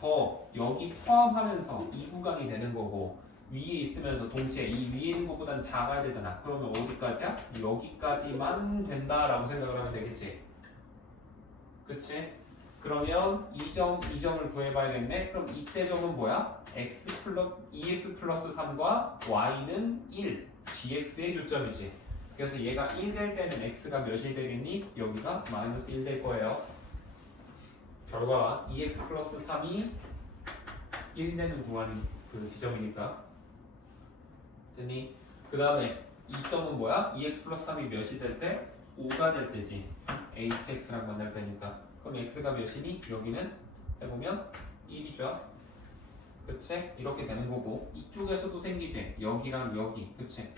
더 여기 포함하면서 이 구간이 되는 거고 위에 있으면서 동시에 이 위에 있는 것보단 작아야 되잖아. 그러면 어디까지야? 여기까지만 된다라고 생각을 하면 되겠지. 그치? 그러면 이 점을 구해봐야겠네. 그럼 이때 점은 뭐야? x 플러스 2x 플러스 3과 y는 1 gx의 요점이지. 그래서 얘가 1 될 때는 x가 몇이 되겠니? 여기가 마이너스 1 될 거예요. 결과가 2x 플러스 3이 1 되는 구간 그 지점이니까. 됐니? 그 다음에 이 점은 뭐야? 2x 플러스 3이 몇이 될 때? 5가 될 때지. hx랑 만날 때니까. 그럼 x가 몇이니? 여기는 해보면 1이죠. 그치? 이렇게 되는 거고 이쪽에서도 생기지. 여기랑 여기. 그치?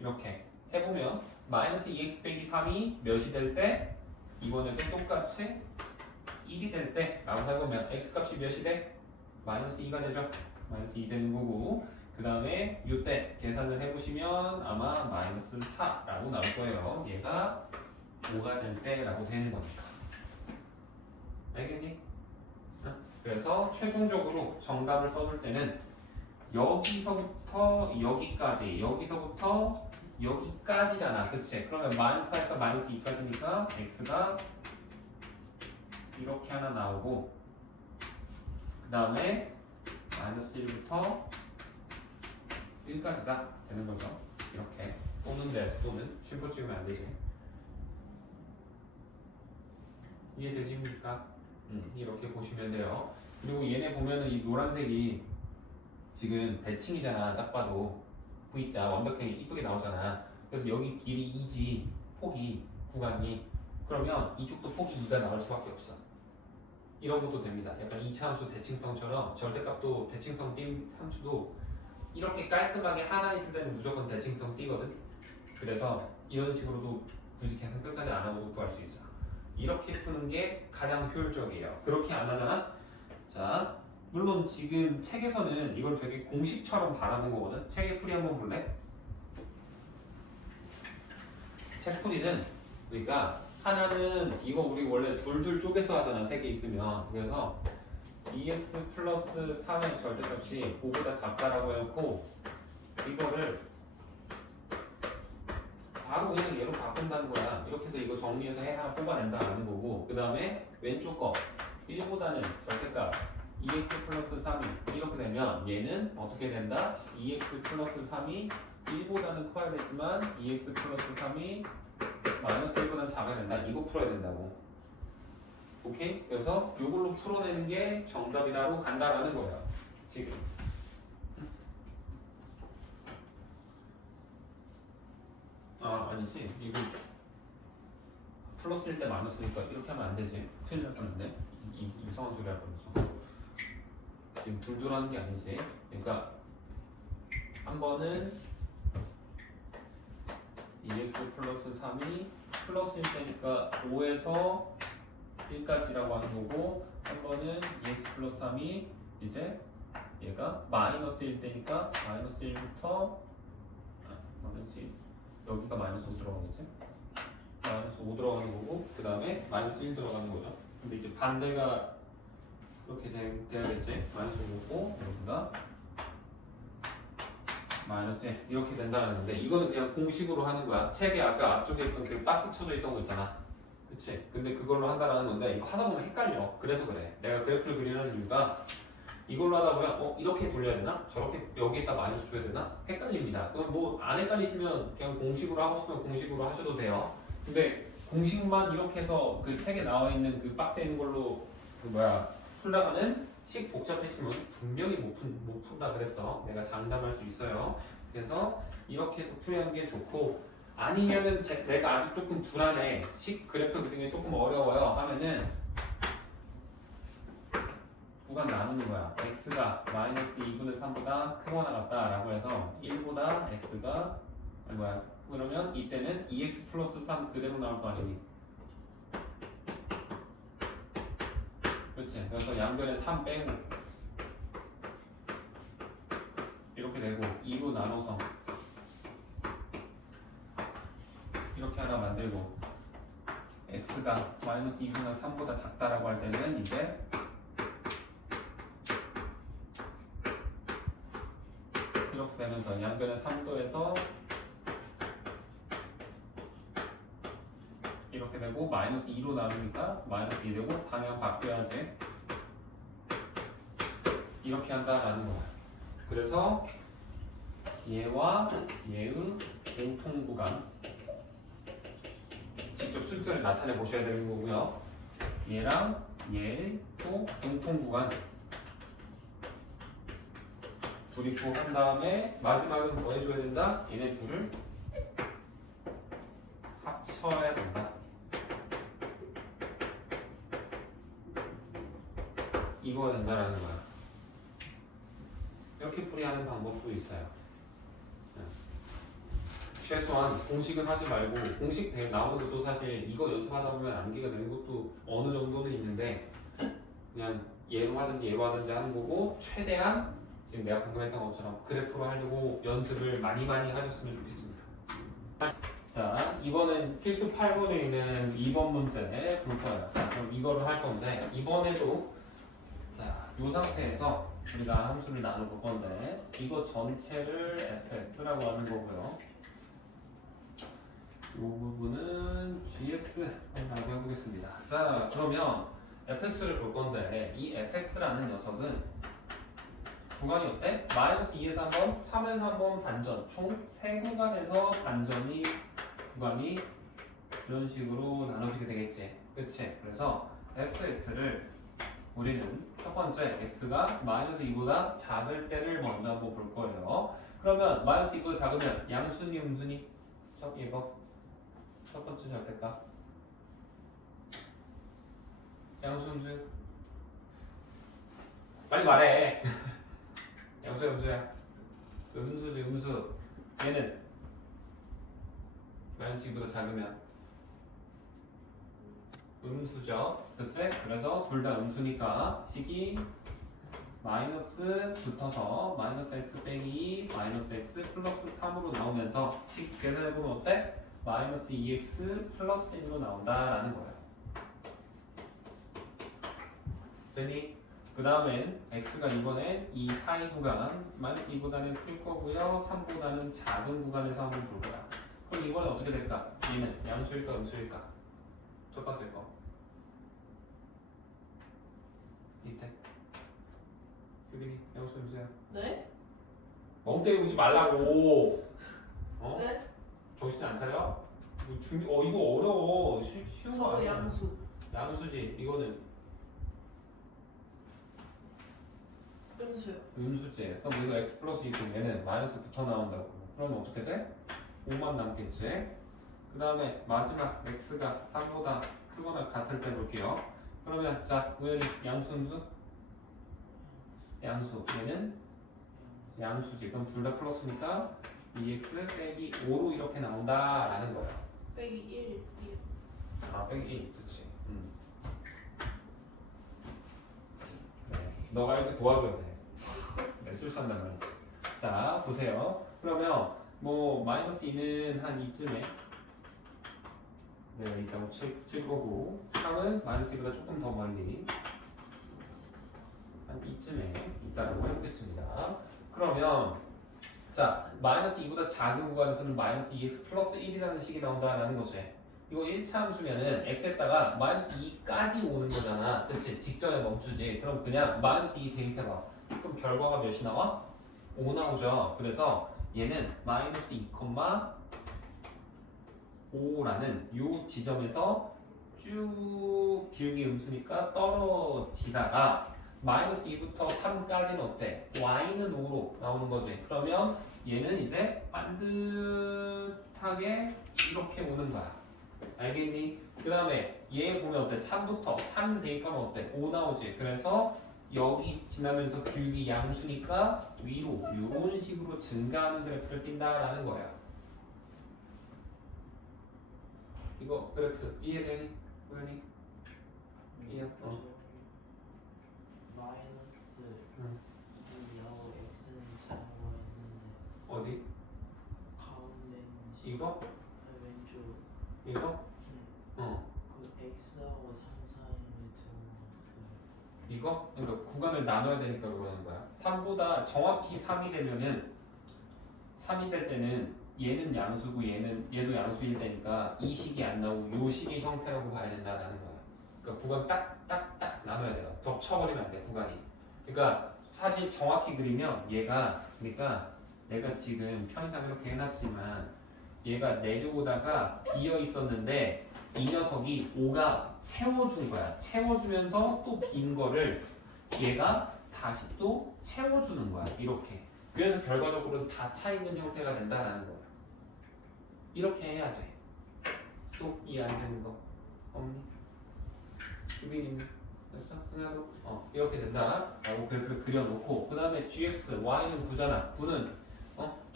이렇게 해보면 마이너스 2x 빼기 3이 몇이 될 때? 이번에도 똑같이 1이 될 때 라고 해보면 x값이 몇이 돼? 마이너스 2가 되죠. 마이너스 2 되는 거고 그 다음에 이때 계산을 해보시면 아마 마이너스 4라고 나올 거예요. 얘가 5가 될 때라고 되는 거니까. 알겠니? 그래서 최종적으로 정답을 써줄 때는 여기서부터 여기까지, 여기서부터 여기까지잖아. 그치? 그러면 마이너스 4에서 마이너스 2까지니까 x가 이렇게 하나 나오고 그 다음에 마이너스 1부터 1까지다 되는 거죠. 이렇게 또는 쉼표 찍으면 안 되지. 이해되십니까? 이렇게 보시면 돼요. 그리고 얘네 보면은 이 노란색이 지금 대칭이잖아. 딱 봐도 V자 완벽하게 이쁘게 나오잖아. 그래서 여기 길이 2지 폭이 구간이. 그러면 이쪽도 폭이 2가 나올 수밖에 없어. 이런 것도 됩니다. 약간 2차 함수 대칭성처럼 절대값도 대칭성 띈 함수도 이렇게 깔끔하게 하나 있을 때는 무조건 대칭성 띄거든. 그래서 이런 식으로도 굳이 계산 끝까지 안 하고도 구할 수 있어. 이렇게 푸는 게 가장 효율적이에요. 그렇게 안 하잖아? 자, 물론 지금 책에서는 이걸 되게 공식처럼 바라는 거거든. 책의 풀이 한번 볼래? 책 풀이는 그러니까 하나는 이거 우리 원래 둘둘 쪼개서 하잖아. 3개 있으면. 그래서 2x 플러스 3의 절대값이 5보다 작다라고 해놓고 이거를 바로 그냥 얘로 바꾼다는 거야. 이렇게 해서 이거 정리해서 해 하나 뽑아낸다는 거고 그 다음에 왼쪽 거 1보다는 절대값 2x 플러스 3이 이렇게 되면 얘는 어떻게 된다? 2x 플러스 3이 1보다는 커야 되지만 2x 플러스 3이 마이너스 1보다는 작아야 된다. 이거 풀어야 된다고. 오케이? 그래서 이걸로 풀어내는 게 정답이다로 간다라는 거예요. 지금. 아니지. 이거 플러스일 때 마이너스니까 이렇게 하면 안 되지. 큰일 날 뻔했네. 이상한 소리 할 뻔했어. 지금 둘둘하는 게 아니지. 그러니까 한 번은 2x 플러스 3이 플러스일 때니까 5에서 1까지라고 하는 거고, 한 번은 2x 플러스 3이 이제 얘가 마이너스일 때니까 마이너스 1부터 뭐지? 여기가 마이너스 5 들어가겠지? 마이너스 5 들어가는 거고, 그 다음에 마이너스 1 들어가는 거죠. 근데 이제 반대가 이렇게 돼야겠지? 마이너스 5고, 여기가 마이너스 1 이렇게 된다는데, 이거는 그냥 공식으로 하는 거야. 책에 아까 앞쪽에 있던 그 박스 쳐져 있던 거 있잖아. 그치? 근데 그걸로 한다라는 건데, 이거 하다 보면 헷갈려. 그래서 그래. 내가 그래프를 그리는 이유가 이걸로 하다 보면 이렇게 돌려야 되나? 저렇게 여기에다 마이너스 줘야 되나? 헷갈립니다. 그럼 뭐 안 헷갈리시면 그냥 공식으로 하고 싶으면 공식으로 하셔도 돼요. 근데 공식만 이렇게 해서 그 책에 나와 있는 그 박스에 있는 걸로 풀다가는 식 복잡해지면 분명히 못 푼다 그랬어. 내가 장담할 수 있어요. 그래서 이렇게 해서 풀이하는 게 좋고, 아니면은 내가 아직 조금 불안해, 식 그래프 그리는 게 조금 어려워요 하면은 구간 나누는 거야. x가 마이너스 2분의 3보다 크거나 같다라고 해서 1보다 x가 그러면 이때는 2x 플러스 3 그대로 나올 거 아니니? 그렇지. 그래서 양변에 3 빼고 이렇게 되고 2로 나눠서 이렇게 하나 만들고, x가 마이너스 2분의 3보다 작다라고 할 때는 이제 이렇게 되면서 양변에 3도에서 이렇게 되고, 마이너스 2로 나누니까 마이너스 2 되고, 방향 바뀌어야지. 이렇게 한다라는 거야. 그래서 얘와 얘의 공통 구간, 직접 순서를 나타내 보셔야 되는 거고요. 얘랑 얘의 또 공통 구간 둘이 한 다음에 마지막은 뭐 해줘야 된다? 얘네 둘을 합쳐야 된다. 이거가 된다라는 거야. 이렇게 풀이하는 방법도 있어요. 최소한 공식은 하지 말고, 공식 나오는 것도 사실 이거 연습하다 보면 암기가 되는 것도 어느 정도는 있는데, 그냥 얘로 하든지 하는 거고, 최대한 지금 내가 방금 했던 것처럼 그래프로 하려고 연습을 많이 하셨으면 좋겠습니다. 자, 이번엔 필수 8번에 있는 2번 문제 볼 거예요. 자, 그럼 이거를 할 건데, 이번에도 자, 이 상태에서 우리가 함수를 나눠볼 건데, 이거 전체를 fx라고 하는 거고요. 이 부분은 gx라고 해보겠습니다. 자, 그러면 fx를 볼 건데, 이 fx라는 녀석은 구간이 어때? 마이너스 2에서 한 번, 3에서 한 번 반전, 총 3구간에서 반전이 구간이 이런 식으로 나눠지게 되겠지. 그치? 그래서 fx를 우리는 첫 번째 x가 마이너스 2보다 작을 때를 먼저 한번 볼 거예요. 그러면 마이너스 2보다 작으면 양수니 음수니? 이거 첫 번째 절대값 양수 음수? 빨리 말해. 양수야 음수야? 음수지 음수. 얘는 마이너스 2보다 작으면 음수죠. 그치? 그래서 둘 다 음수니까 식이 마이너스 붙어서 마이너스 x 빼기 2 마이너스 x 플러스 3으로 나오면서 식 계산해보면 어때? 마이너스 2x 플러스 1로 나온다라는 거예요. 됐니? 그 다음엔 x가 이번엔 이 사이 구간 마이너스 2보다는 클 거고요, 3보다는 작은 구간에서 한번 볼 거야. 그럼 이번엔 어떻게 될까? 얘는 양수일까 음수일까? 첫 번째 거 밑에 규빈이 양수 음수야. 네? 멍 때리고 있지 말라고. 정신 안 차려? 이거 어려워. 쉬운 거 저 아니야. 양수. 양수지. 이거는 음수요. 음수지. 그럼 이거 x 플러스 2고 얘는 마이너스 붙어 나온다고. 그러면 어떻게 돼? 5만 남겠지. 그 다음에 마지막 x가 3보다 크거나 같을 때 볼게요. 그러면 자 우연히 양수 음수? 양수. 얘는 양수지. 그럼 둘 다 플러스니까 2x 빼기 5로 이렇게 나온다라는 거야. 빼기 1. 아 빼기 1. 그치. 네. 너가 이렇게 도와줘야 돼. 네, 실수한단 말이지. 자 보세요. 그러면 뭐 마이너스 2는 한 이쯤에 네 있다고 칠 거고 3은 마이너스 2보다 조금 더 멀리 한 이쯤에 있다라고 해보겠습니다. 그러면 자 마이너스 2보다 작은 구간에서는 마이너스 2x 플러스 1이라는 식이 나온다라는 거지. 이거 1차 함수면은 x에다가 마이너스 2까지 오는 거잖아. 그치? 직전에 멈추지. 그럼 그냥 마이너스 2 대입해봐. 그럼 결과가 몇이 나와? 5 나오죠. 그래서 얘는 마이너스 2,5라는 요 지점에서 쭉 길게 음수니까 떨어지다가 마이너스 2부터 3까지는 어때? y는 5로 나오는 거지. 그러면 얘는 이제 반듯하게 이렇게 오는 거야. 알겠니? 그 다음에 얘 보면 어때? 3부터 3 대입하면 어때? 5 나오지. 그래서 여기 지나면서 길기 양수니까 위로 이런 식으로 증가하는 그래프를 띈다라는 거야. 이거 그래프 이해되니? 보이니? 이해? 마이너스 응. 2하고 x는 4라고 했는데 어디? 가운데 있는 이거? 왼쪽 이거? 어. 그 x하고 3 사이에 두는 없어요. 이거? 그러니까 구간을 나눠야 되니까 그러는 거야. 3보다 정확히 3이 되면은 3이 될 때는 얘는 양수고 얘도 양수일 때니까 이 식이 안 나오고 요 식의 형태라고 봐야 된다라는 거야. 그러니까 구간 딱 나눠야 돼요. 겹쳐버리면 안 돼, 구간이. 그러니까 사실 정확히 그리면 얘가 그러니까 내가 지금 편의상 이렇게 해놨지만 얘가 내려오다가 비어 있었는데 이 녀석이 5가 채워준 거야. 채워주면서 또 빈 거를 얘가 다시 또 채워주는 거야. 이렇게. 그래서 결과적으로 다 차 있는 형태가 된다라는 거야. 이렇게 해야 돼. 또 이해 안 되는 거 없니? 유빈이 됐어? 생각으로? 이렇게 된다 라고 그래프를 그려놓고 그 다음에 gx, y는 9잖아. 9는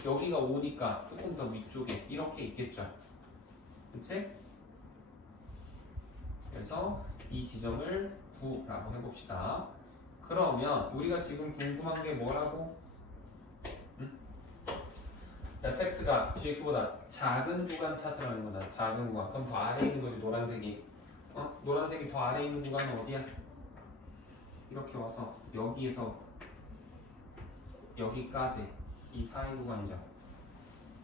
여기가 5니까 조금 더 위쪽에 이렇게 있겠죠. 그치? 그래서 이 지점을 9라고 해봅시다. 그러면 우리가 지금 궁금한 게 뭐라고? fx가 gx보다 작은 구간 찾으라는 거다. 작은 구간. 그럼 더 아래에 있는 거지, 노란색이. 노란색이 더 아래에 있는 구간은 어디야? 이렇게 와서 여기에서 여기까지 이 사이 구간이죠.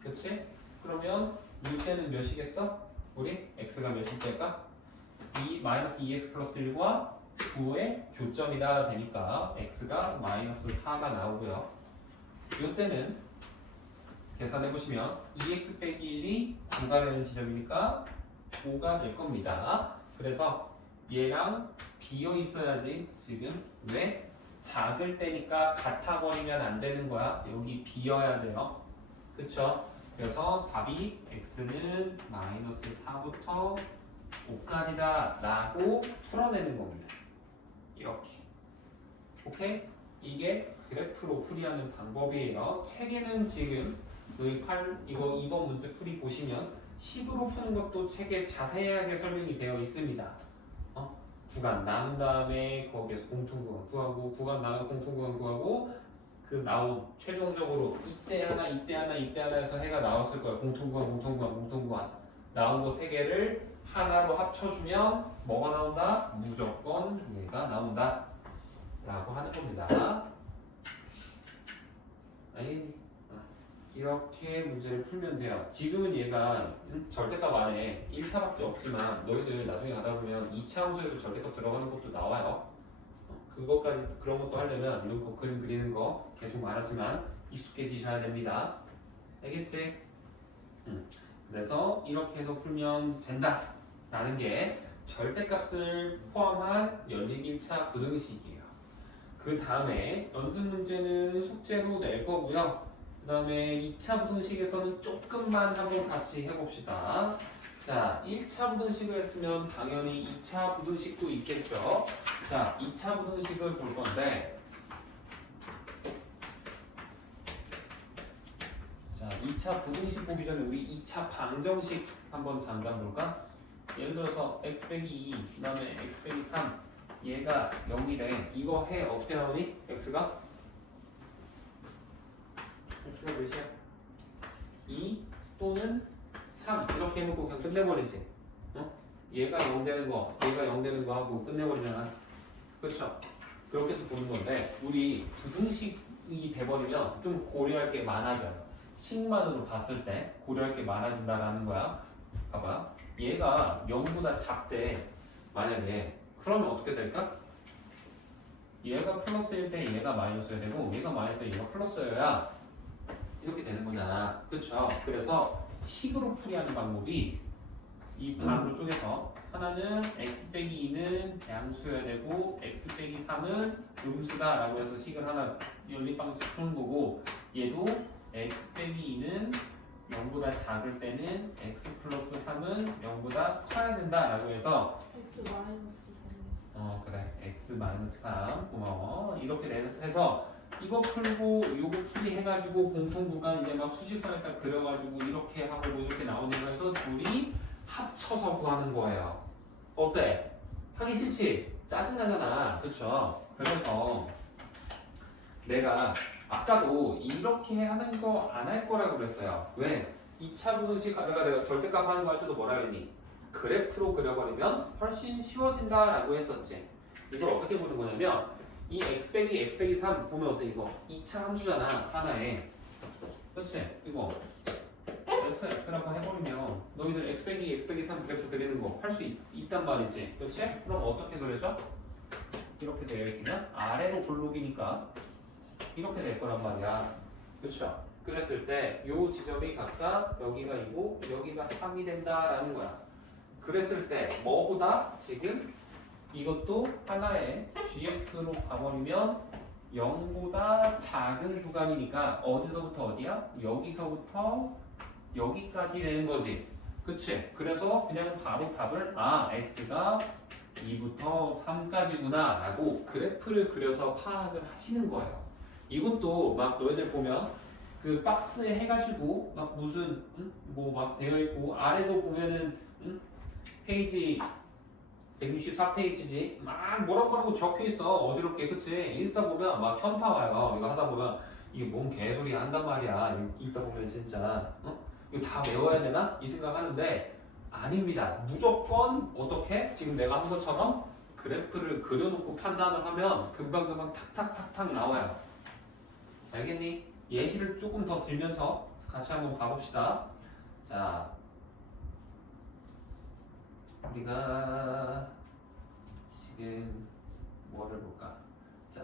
그치? 그러면 이때는 몇이겠어? 우리 x가 몇일 때일까? 마이너스 2x 플러스 1과 9의 교점이다 되니까 x가 마이너스 4가 나오고요. 이때는 계산해보시면 2x 빼기 1이 9가 되는 지점이니까 5가 될 겁니다. 그래서 얘랑 비어 있어야지. 지금 왜? 작을 때니까 같아 버리면 안 되는 거야. 여기 비어야 돼요. 그쵸? 그래서 답이 x는 마이너스 4부터 5까지다 라고 풀어내는 겁니다. 이렇게. 오케이? 이게 그래프로 풀이하는 방법이에요. 책에는 지금 여기 이거 2번 문제 풀이 보시면 식으로 푸는 것도 책에 자세하게 설명이 되어 있습니다. 구간 나눈 다음에 거기에서 공통구간 구하고 구간 나누고 공통구간 구하고 그 나온 최종적으로 이때 하나 해서 해가 나왔을 거예요. 공통구간 나온 거 3개를 하나로 합쳐주면 뭐가 나온다? 무조건 얘가 나온다 라고 하는 겁니다. 알겠니? 이렇게 문제를 풀면 돼요. 지금은 얘가 절대값 안에 1차밖에 없지만 너희들 나중에 가다 보면 2차 함수에도 절대값 들어가는 것도 나와요. 그것까지 그런 것도 하려면 이런 거 그림 그리는 거 계속 말하지만 익숙해지셔야 됩니다. 알겠지? 그 그래서 이렇게 해서 풀면 된다 라는 게 절대값을 포함한 연립 1차 부등식이에요. 그 다음에 연습 문제는 숙제로 낼 거고요. 그 다음에 2차 부등식에서는 조금만 한번 같이 해봅시다. 자, 1차 부등식을 했으면 당연히 2차 부등식도 있겠죠. 자, 2차 부등식을 볼 건데, 자, 2차 부등식 보기 전에 우리 2차 방정식 한번 잠깐 볼까? 예를 들어서 x 빼기 2, 그 다음에 x 빼기 3, 얘가 0이래. 이거 해 어떻게 나오니? x가 몇이야? 2 또는 3 이렇게 해놓고 그냥 끝내버리지. 얘가 0 되는 거, 얘가 0 되는 거 하고 끝내버리잖아. 그렇죠? 그렇게 해서 보는 건데 우리 부등식이 돼버리면 좀 고려할 게 많아져요. 식만으로 봤을 때 고려할 게 많아진다라는 거야. 봐봐. 얘가 0보다 작대. 만약에 그러면 어떻게 될까? 얘가 플러스일 때 얘가 마이너스여야 되고 얘가 마이너스일 때 얘가 플러스여야 이렇게 되는 거잖아. 그쵸? 그래서 식으로 풀이하는 방법이 이 반으로 쪼개서 하나는 x 빼기 2는 양수여야 되고 x 빼기 3은 음수다 라고 해서 식을 하나 연립 방식 푸는 거고 얘도 x 빼기 2는 0보다 작을 때는 x 플러스 3은 0보다 커야 된다 라고 해서 x 마이너스 3. 그래 x 마이너스 3 고마워. 이렇게 해서 이거 풀고 요거 풀이 해가지고 공통 구간 이제 막 수직선에 딱 그려가지고 이렇게 하고 뭐 이렇게 나오는 거 해서 둘이 합쳐서 구하는 거예요. 어때? 하기 싫지? 짜증나잖아. 그쵸? 그래서 내가 아까도 이렇게 하는 거 안 할 거라고 그랬어요. 왜? 2차 부등식 하다가 내가 절대값 하는 거 할 때도 뭐라 했니? 그래프로 그려버리면 훨씬 쉬워진다 라고 했었지. 이걸 어떻게 보는 거냐면 이 x 빼기 3 보면 어때? 이거 2차 함수잖아. 하나에. 그렇지? 이거 fx라고 해버리면 너희들 x 빼기 3 그래프 그리는 거 할 수 있단 말이지. 그렇지? 그럼 어떻게 그려져? 이렇게 되어 있으면 아래로 볼록이니까 이렇게 될 거란 말이야. 그렇죠? 그랬을 때 요 지점이 각각 여기가 2고 여기가 3이 된다라는 거야. 그랬을 때 뭐보다 지금 이것도 하나의 gx로 가버리면 0보다 작은 구간이니까 어디서부터 어디야? 여기서부터 여기까지 되는 거지. 그치? 그래서 그냥 바로 답을 x가 2부터 3까지구나 라고 그래프를 그려서 파악을 하시는 거예요. 이것도 막 너희들 보면 그 박스에 해가지고 막 무슨 뭐 막 되어 있고 아래도 보면은 페이지 164페이지지 막 뭐라고 적혀 있어. 어지럽게. 그치? 읽다 보면 막 현타 와요. 이거 하다 보면 이게 뭔 개소리 한단 말이야. 읽다 보면 진짜 이거 다 외워야 되나? 이 생각하는데 아닙니다. 무조건 어떻게? 지금 내가 한 것처럼 그래프를 그려놓고 판단을 하면 금방금방 탁탁탁탁 나와요. 알겠니? 예시를 조금 더 들면서 같이 한번 봐봅시다. 자, 우리가 지금 뭐를 볼까? 자,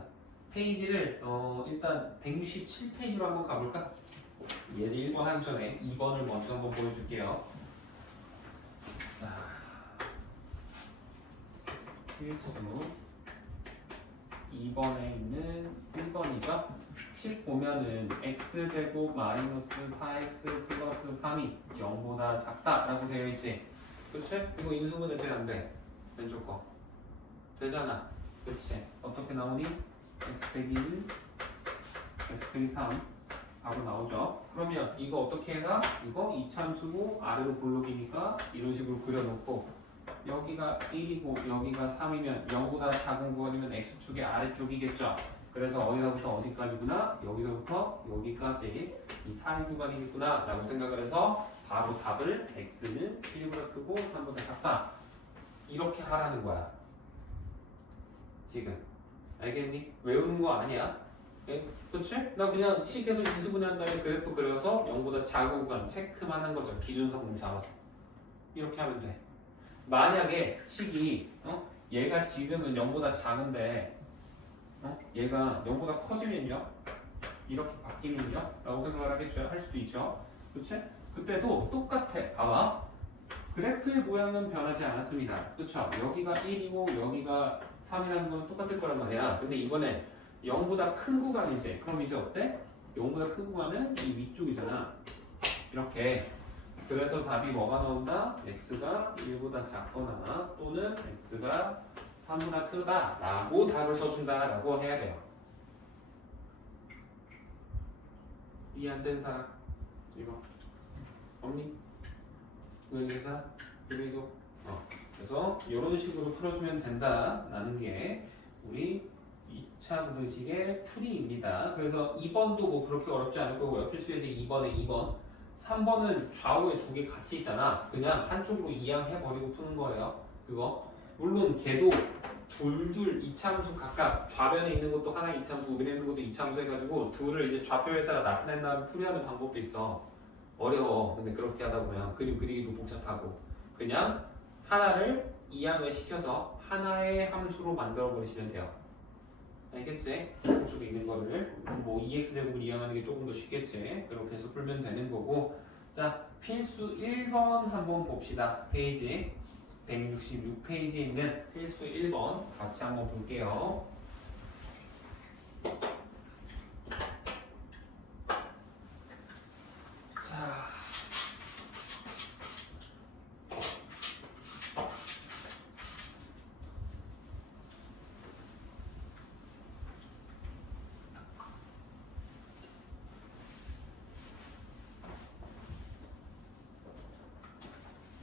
페이지를 일단 167페이지로 한번 가볼까? 예제 1번 하기 전에 2번을 먼저 한번 보여줄게요. 자, 필수 2번에 있는 1번이죠. 식 보면은 x제곱 마이너스 4x 플러스 3이 0보다 작다라고 되어 있지. 그치? 이거 인수분해 돼 안 돼? 왼쪽 거 되잖아. 그치? 어떻게 나오니? x 빼기 1, x 빼기 3 바로 나오죠. 그러면 이거 어떻게 해라? 이거 이참수고 아래로 볼록이니까 이런 식으로 그려놓고 여기가 1이고 여기가 3이면 0보다 작은 구간이면 x축의 아래쪽이겠죠. 그래서 어디서부터 어디까지구나? 여기서부터 여기까지 이 3 구간이겠구나 라고 생각을 해서 바로 답을 x는 1보다 크고 3보다 작다 이렇게 하라는 거야. 지금 알겠니? 외우는 거 아니야. 그치? 나 그냥 식에서 인수분해한 다음에 그래프 그려서 0보다 작은 구간 체크만 한 거죠. 기준성분 잡아서 이렇게 하면 돼. 만약에 식이 얘가 지금은 0보다 작은데 얘가 0보다 커지면요? 이렇게 바뀌면요? 라고 생각을 하겠죠? 할 수도 있죠. 그치? 그때도 똑같아. 봐봐. 그래프의 모양은 변하지 않았습니다. 그쵸? 여기가 1이고 여기가 3이라는 건 똑같을 거란 말이야. 근데 이번엔 0보다 큰 구간이지. 그럼 이제 어때? 0보다 큰 구간은 이 위쪽이잖아. 이렇게. 그래서 답이 뭐가 나온다? x가 1보다 작거나 또는 x가 3보다 크다 라고 답을 써준다 라고 해야 돼요. 이해 안 된 사람? 이거 없니? 왜 괜찮아? 그래도 그래서 이런 식으로 풀어주면 된다라는 게 우리 2차 부등식의 풀이입니다. 그래서 2번도 뭐 그렇게 어렵지 않을 거고 옆에 수에서 2번에 2번 3번은 좌우에 두 개 같이 있잖아. 그냥 한쪽으로 이항해버리고 푸는 거예요. 그거 물론 걔도 둘 이차함수 각각 좌변에 있는 것도 하나 이차함수 우변에 있는 것도 이차함수 해가지고 둘을 이제 좌표에 따라 나타낸 다음에 풀이하는 방법도 있어. 어려워. 근데 그렇게 하다 보면 그림 그리기도 복잡하고 그냥 하나를 이항을 시켜서 하나의 함수로 만들어 버리시면 돼요. 알겠지? 이쪽에 있는 거를 뭐 2x제곱을 이항하는 게 조금 더 쉽겠지? 그렇게 해서 풀면 되는 거고. 자, 필수 1번 한번 봅시다. 페이지 166페이지에 있는 필수 1번 같이 한번 볼게요. 자,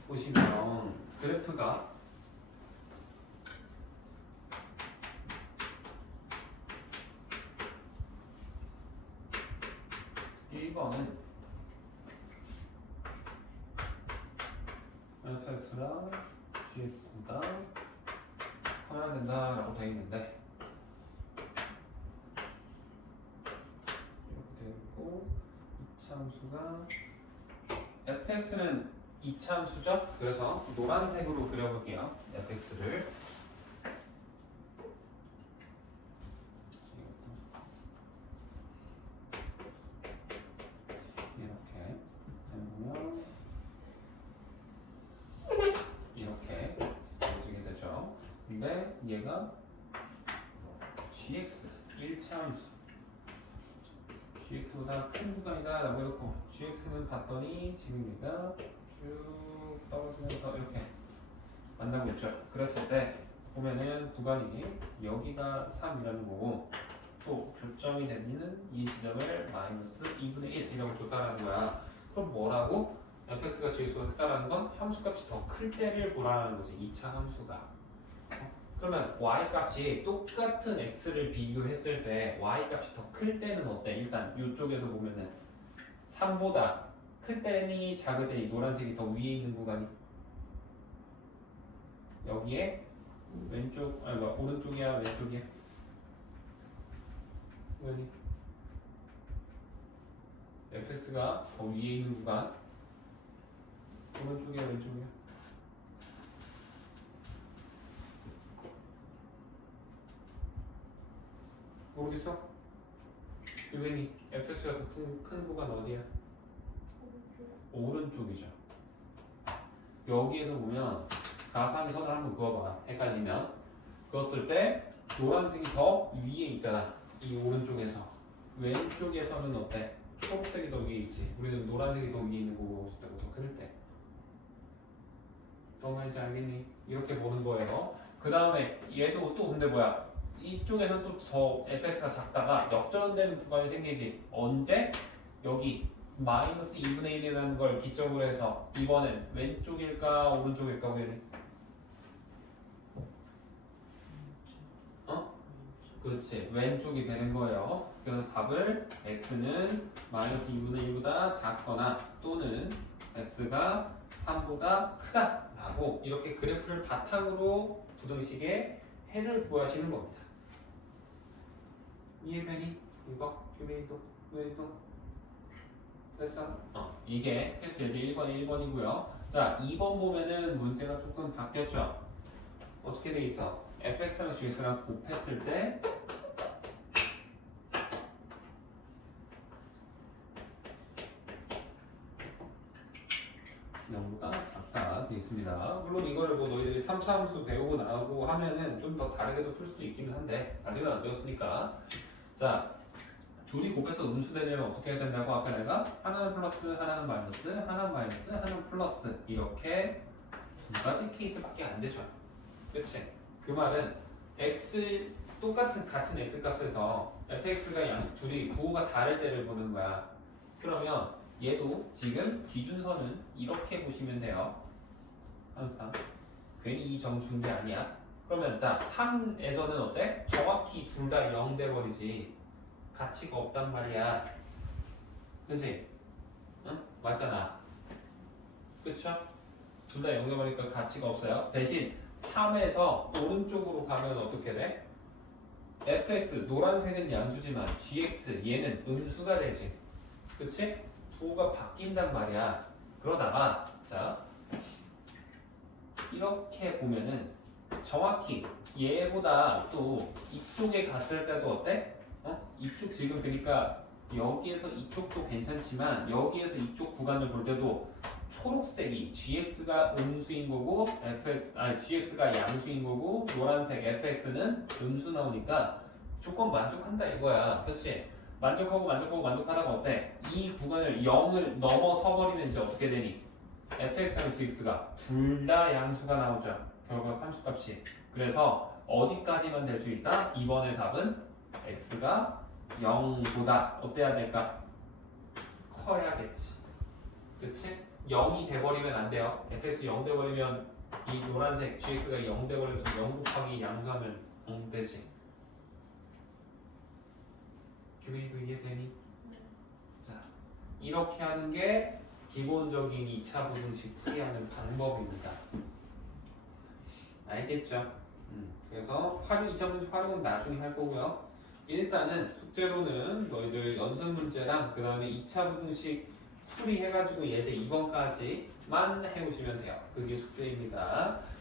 보시면 그래프가 (1번은) fx랑 gx보다 커야 된다라고 되어 있는데 이렇게 되어 있고 이차함수가 fx는 이차함수죠? 그래서 노란색으로 그려볼게요. fx를 이렇게 해보면 이렇게 되어지게 되죠. 근데 얘가 gx 1차함수 gx보다 큰 구간이다 라고 해놓고 gx는 봤더니 지금 얘가 쭉 떨어지면서 이렇게 만나고 있죠. 그랬을 때 보면은 구간이 여기가 3이라는 거고 또 교점이 되는 이 지점을 마이너스 2분의 1이라고 줬다라는 거야. 그럼 뭐라고? fx가 gx보다 크다라는 건 함수값이 더 클 때를 보라는 거지. 2차 함수가. 그러면 y 값이 똑같은 x를 비교했을 때 y 값이 더 클 때는 어때? 일단 이쪽에서 보면은 3보다 클 때니 작을 때니 노란색이 더 위에 있는 구간이 여기에 왼쪽 아니 뭐 오른쪽이야 왼쪽이야? 여기 fx가 더 위에 있는 구간 오른쪽이야 왼쪽이야? 모르겠어? 유빈이 fx가 더 큰 구간 어디야? 오른쪽이죠. 여기에서 보면 가상의 선을 한번 그어봐. 헷갈리면 그었을 때 노란색이 더 위에 있잖아. 이 오른쪽에서 왼쪽에서는 어때? 초록색이 더 위에 있지. 우리는 노란색이 더 위에 있는 거고 싶다고 더 클 때. 너 말인지 알겠니? 이렇게 보는 거예요. 그 다음에 얘도 또 근데 뭐야? 이쪽에서 또 더 fx가 작다가 역전되는 구간이 생기지. 언제? 여기 마이너스 2분의 1이라는 걸 기점으로 해서 이번엔 왼쪽일까 오른쪽일까 보이네. 어? 그렇지. 왼쪽이 되는 거예요. 그래서 답을 x는 마이너스 2분의 1보다 작거나 또는 x가 3보다 크다 라고 이렇게 그래프를 바탕으로 부등식의 해를 구하시는 겁니다. 이해되니? 이거? 규민이도? 규민이도? 됐어? 이게 필수 예제 1번이 1번이고요. 자, 2번 보면은 문제가 조금 바뀌었죠? 어떻게 돼 있어? fx랑 gx랑 곱했을 때 0보다 작다 돼 있습니다. 물론 이거를 뭐 너희들이 3차 함수 배우고 나오고 하면은 좀 더 다르게도 풀 수도 있기는 한데 아직은 안 배웠으니까. 자, 둘이 곱해서 음수되려면 어떻게 해야 된다고? 아까 내가 하나는 플러스, 하나는 마이너스, 하나는 마이너스, 하나는 플러스 이렇게 두 가지 케이스밖에 안 되죠. 그치? 그 말은 x 같은 x 값에서 fx가 둘이 부호가 다를 때를 보는 거야. 그러면 얘도 지금 기준선은 이렇게 보시면 돼요. 항상 괜히 이 점 준 게 아니야. 그러면 자 3에서는 어때? 정확히 둘 다 0 돼버리지. 가치가 없단 말이야. 그치? 응? 맞잖아. 그쵸? 둘 다 0 돼버리니까 가치가 없어요. 대신 3에서 오른쪽으로 가면 어떻게 돼? fx 노란색은 양수지만 gx 얘는 음수가 되지. 그치? 부호가 바뀐단 말이야. 그러다가 자 이렇게 보면은 정확히 얘보다 또 이쪽에 갔을 때도 어때? 이쪽 지금 그러니까 여기에서 이쪽도 괜찮지만 여기에서 이쪽 구간을 볼 때도 초록색이 gx가 음수인 거고 gx가 양수인 거고 노란색 fx는 음수 나오니까 조건 만족한다 이거야. 그렇지? 만족하다가 어때? 이 구간을 0을 넘어서 버리면 이제 어떻게 되니? fx랑 gx가 둘 다 양수가 나오죠. 결국 함수값이. 그래서 어디까지만 될 수 있다? 이번의 답은 x가 0보다 어때야 될까? 커야겠지. 그치? 0이 돼버리면 안 돼요. fx 0 돼버리면 이 노란색 gx가 0 돼버리면서 0 곱하기 양수하면 0 되지. 규빈이도 이해되니? 자, 이렇게 하는 게 기본적인 2차 부등식 풀이하는 방법입니다. 알겠죠? 그래서 2차 부등식 활용은 나중에 할 거고요. 일단은 숙제로는 너희들 연습 문제랑 그 다음에 2차 부등식 풀이 해가지고 예제 2번까지만 해오시면 돼요. 그게 숙제입니다.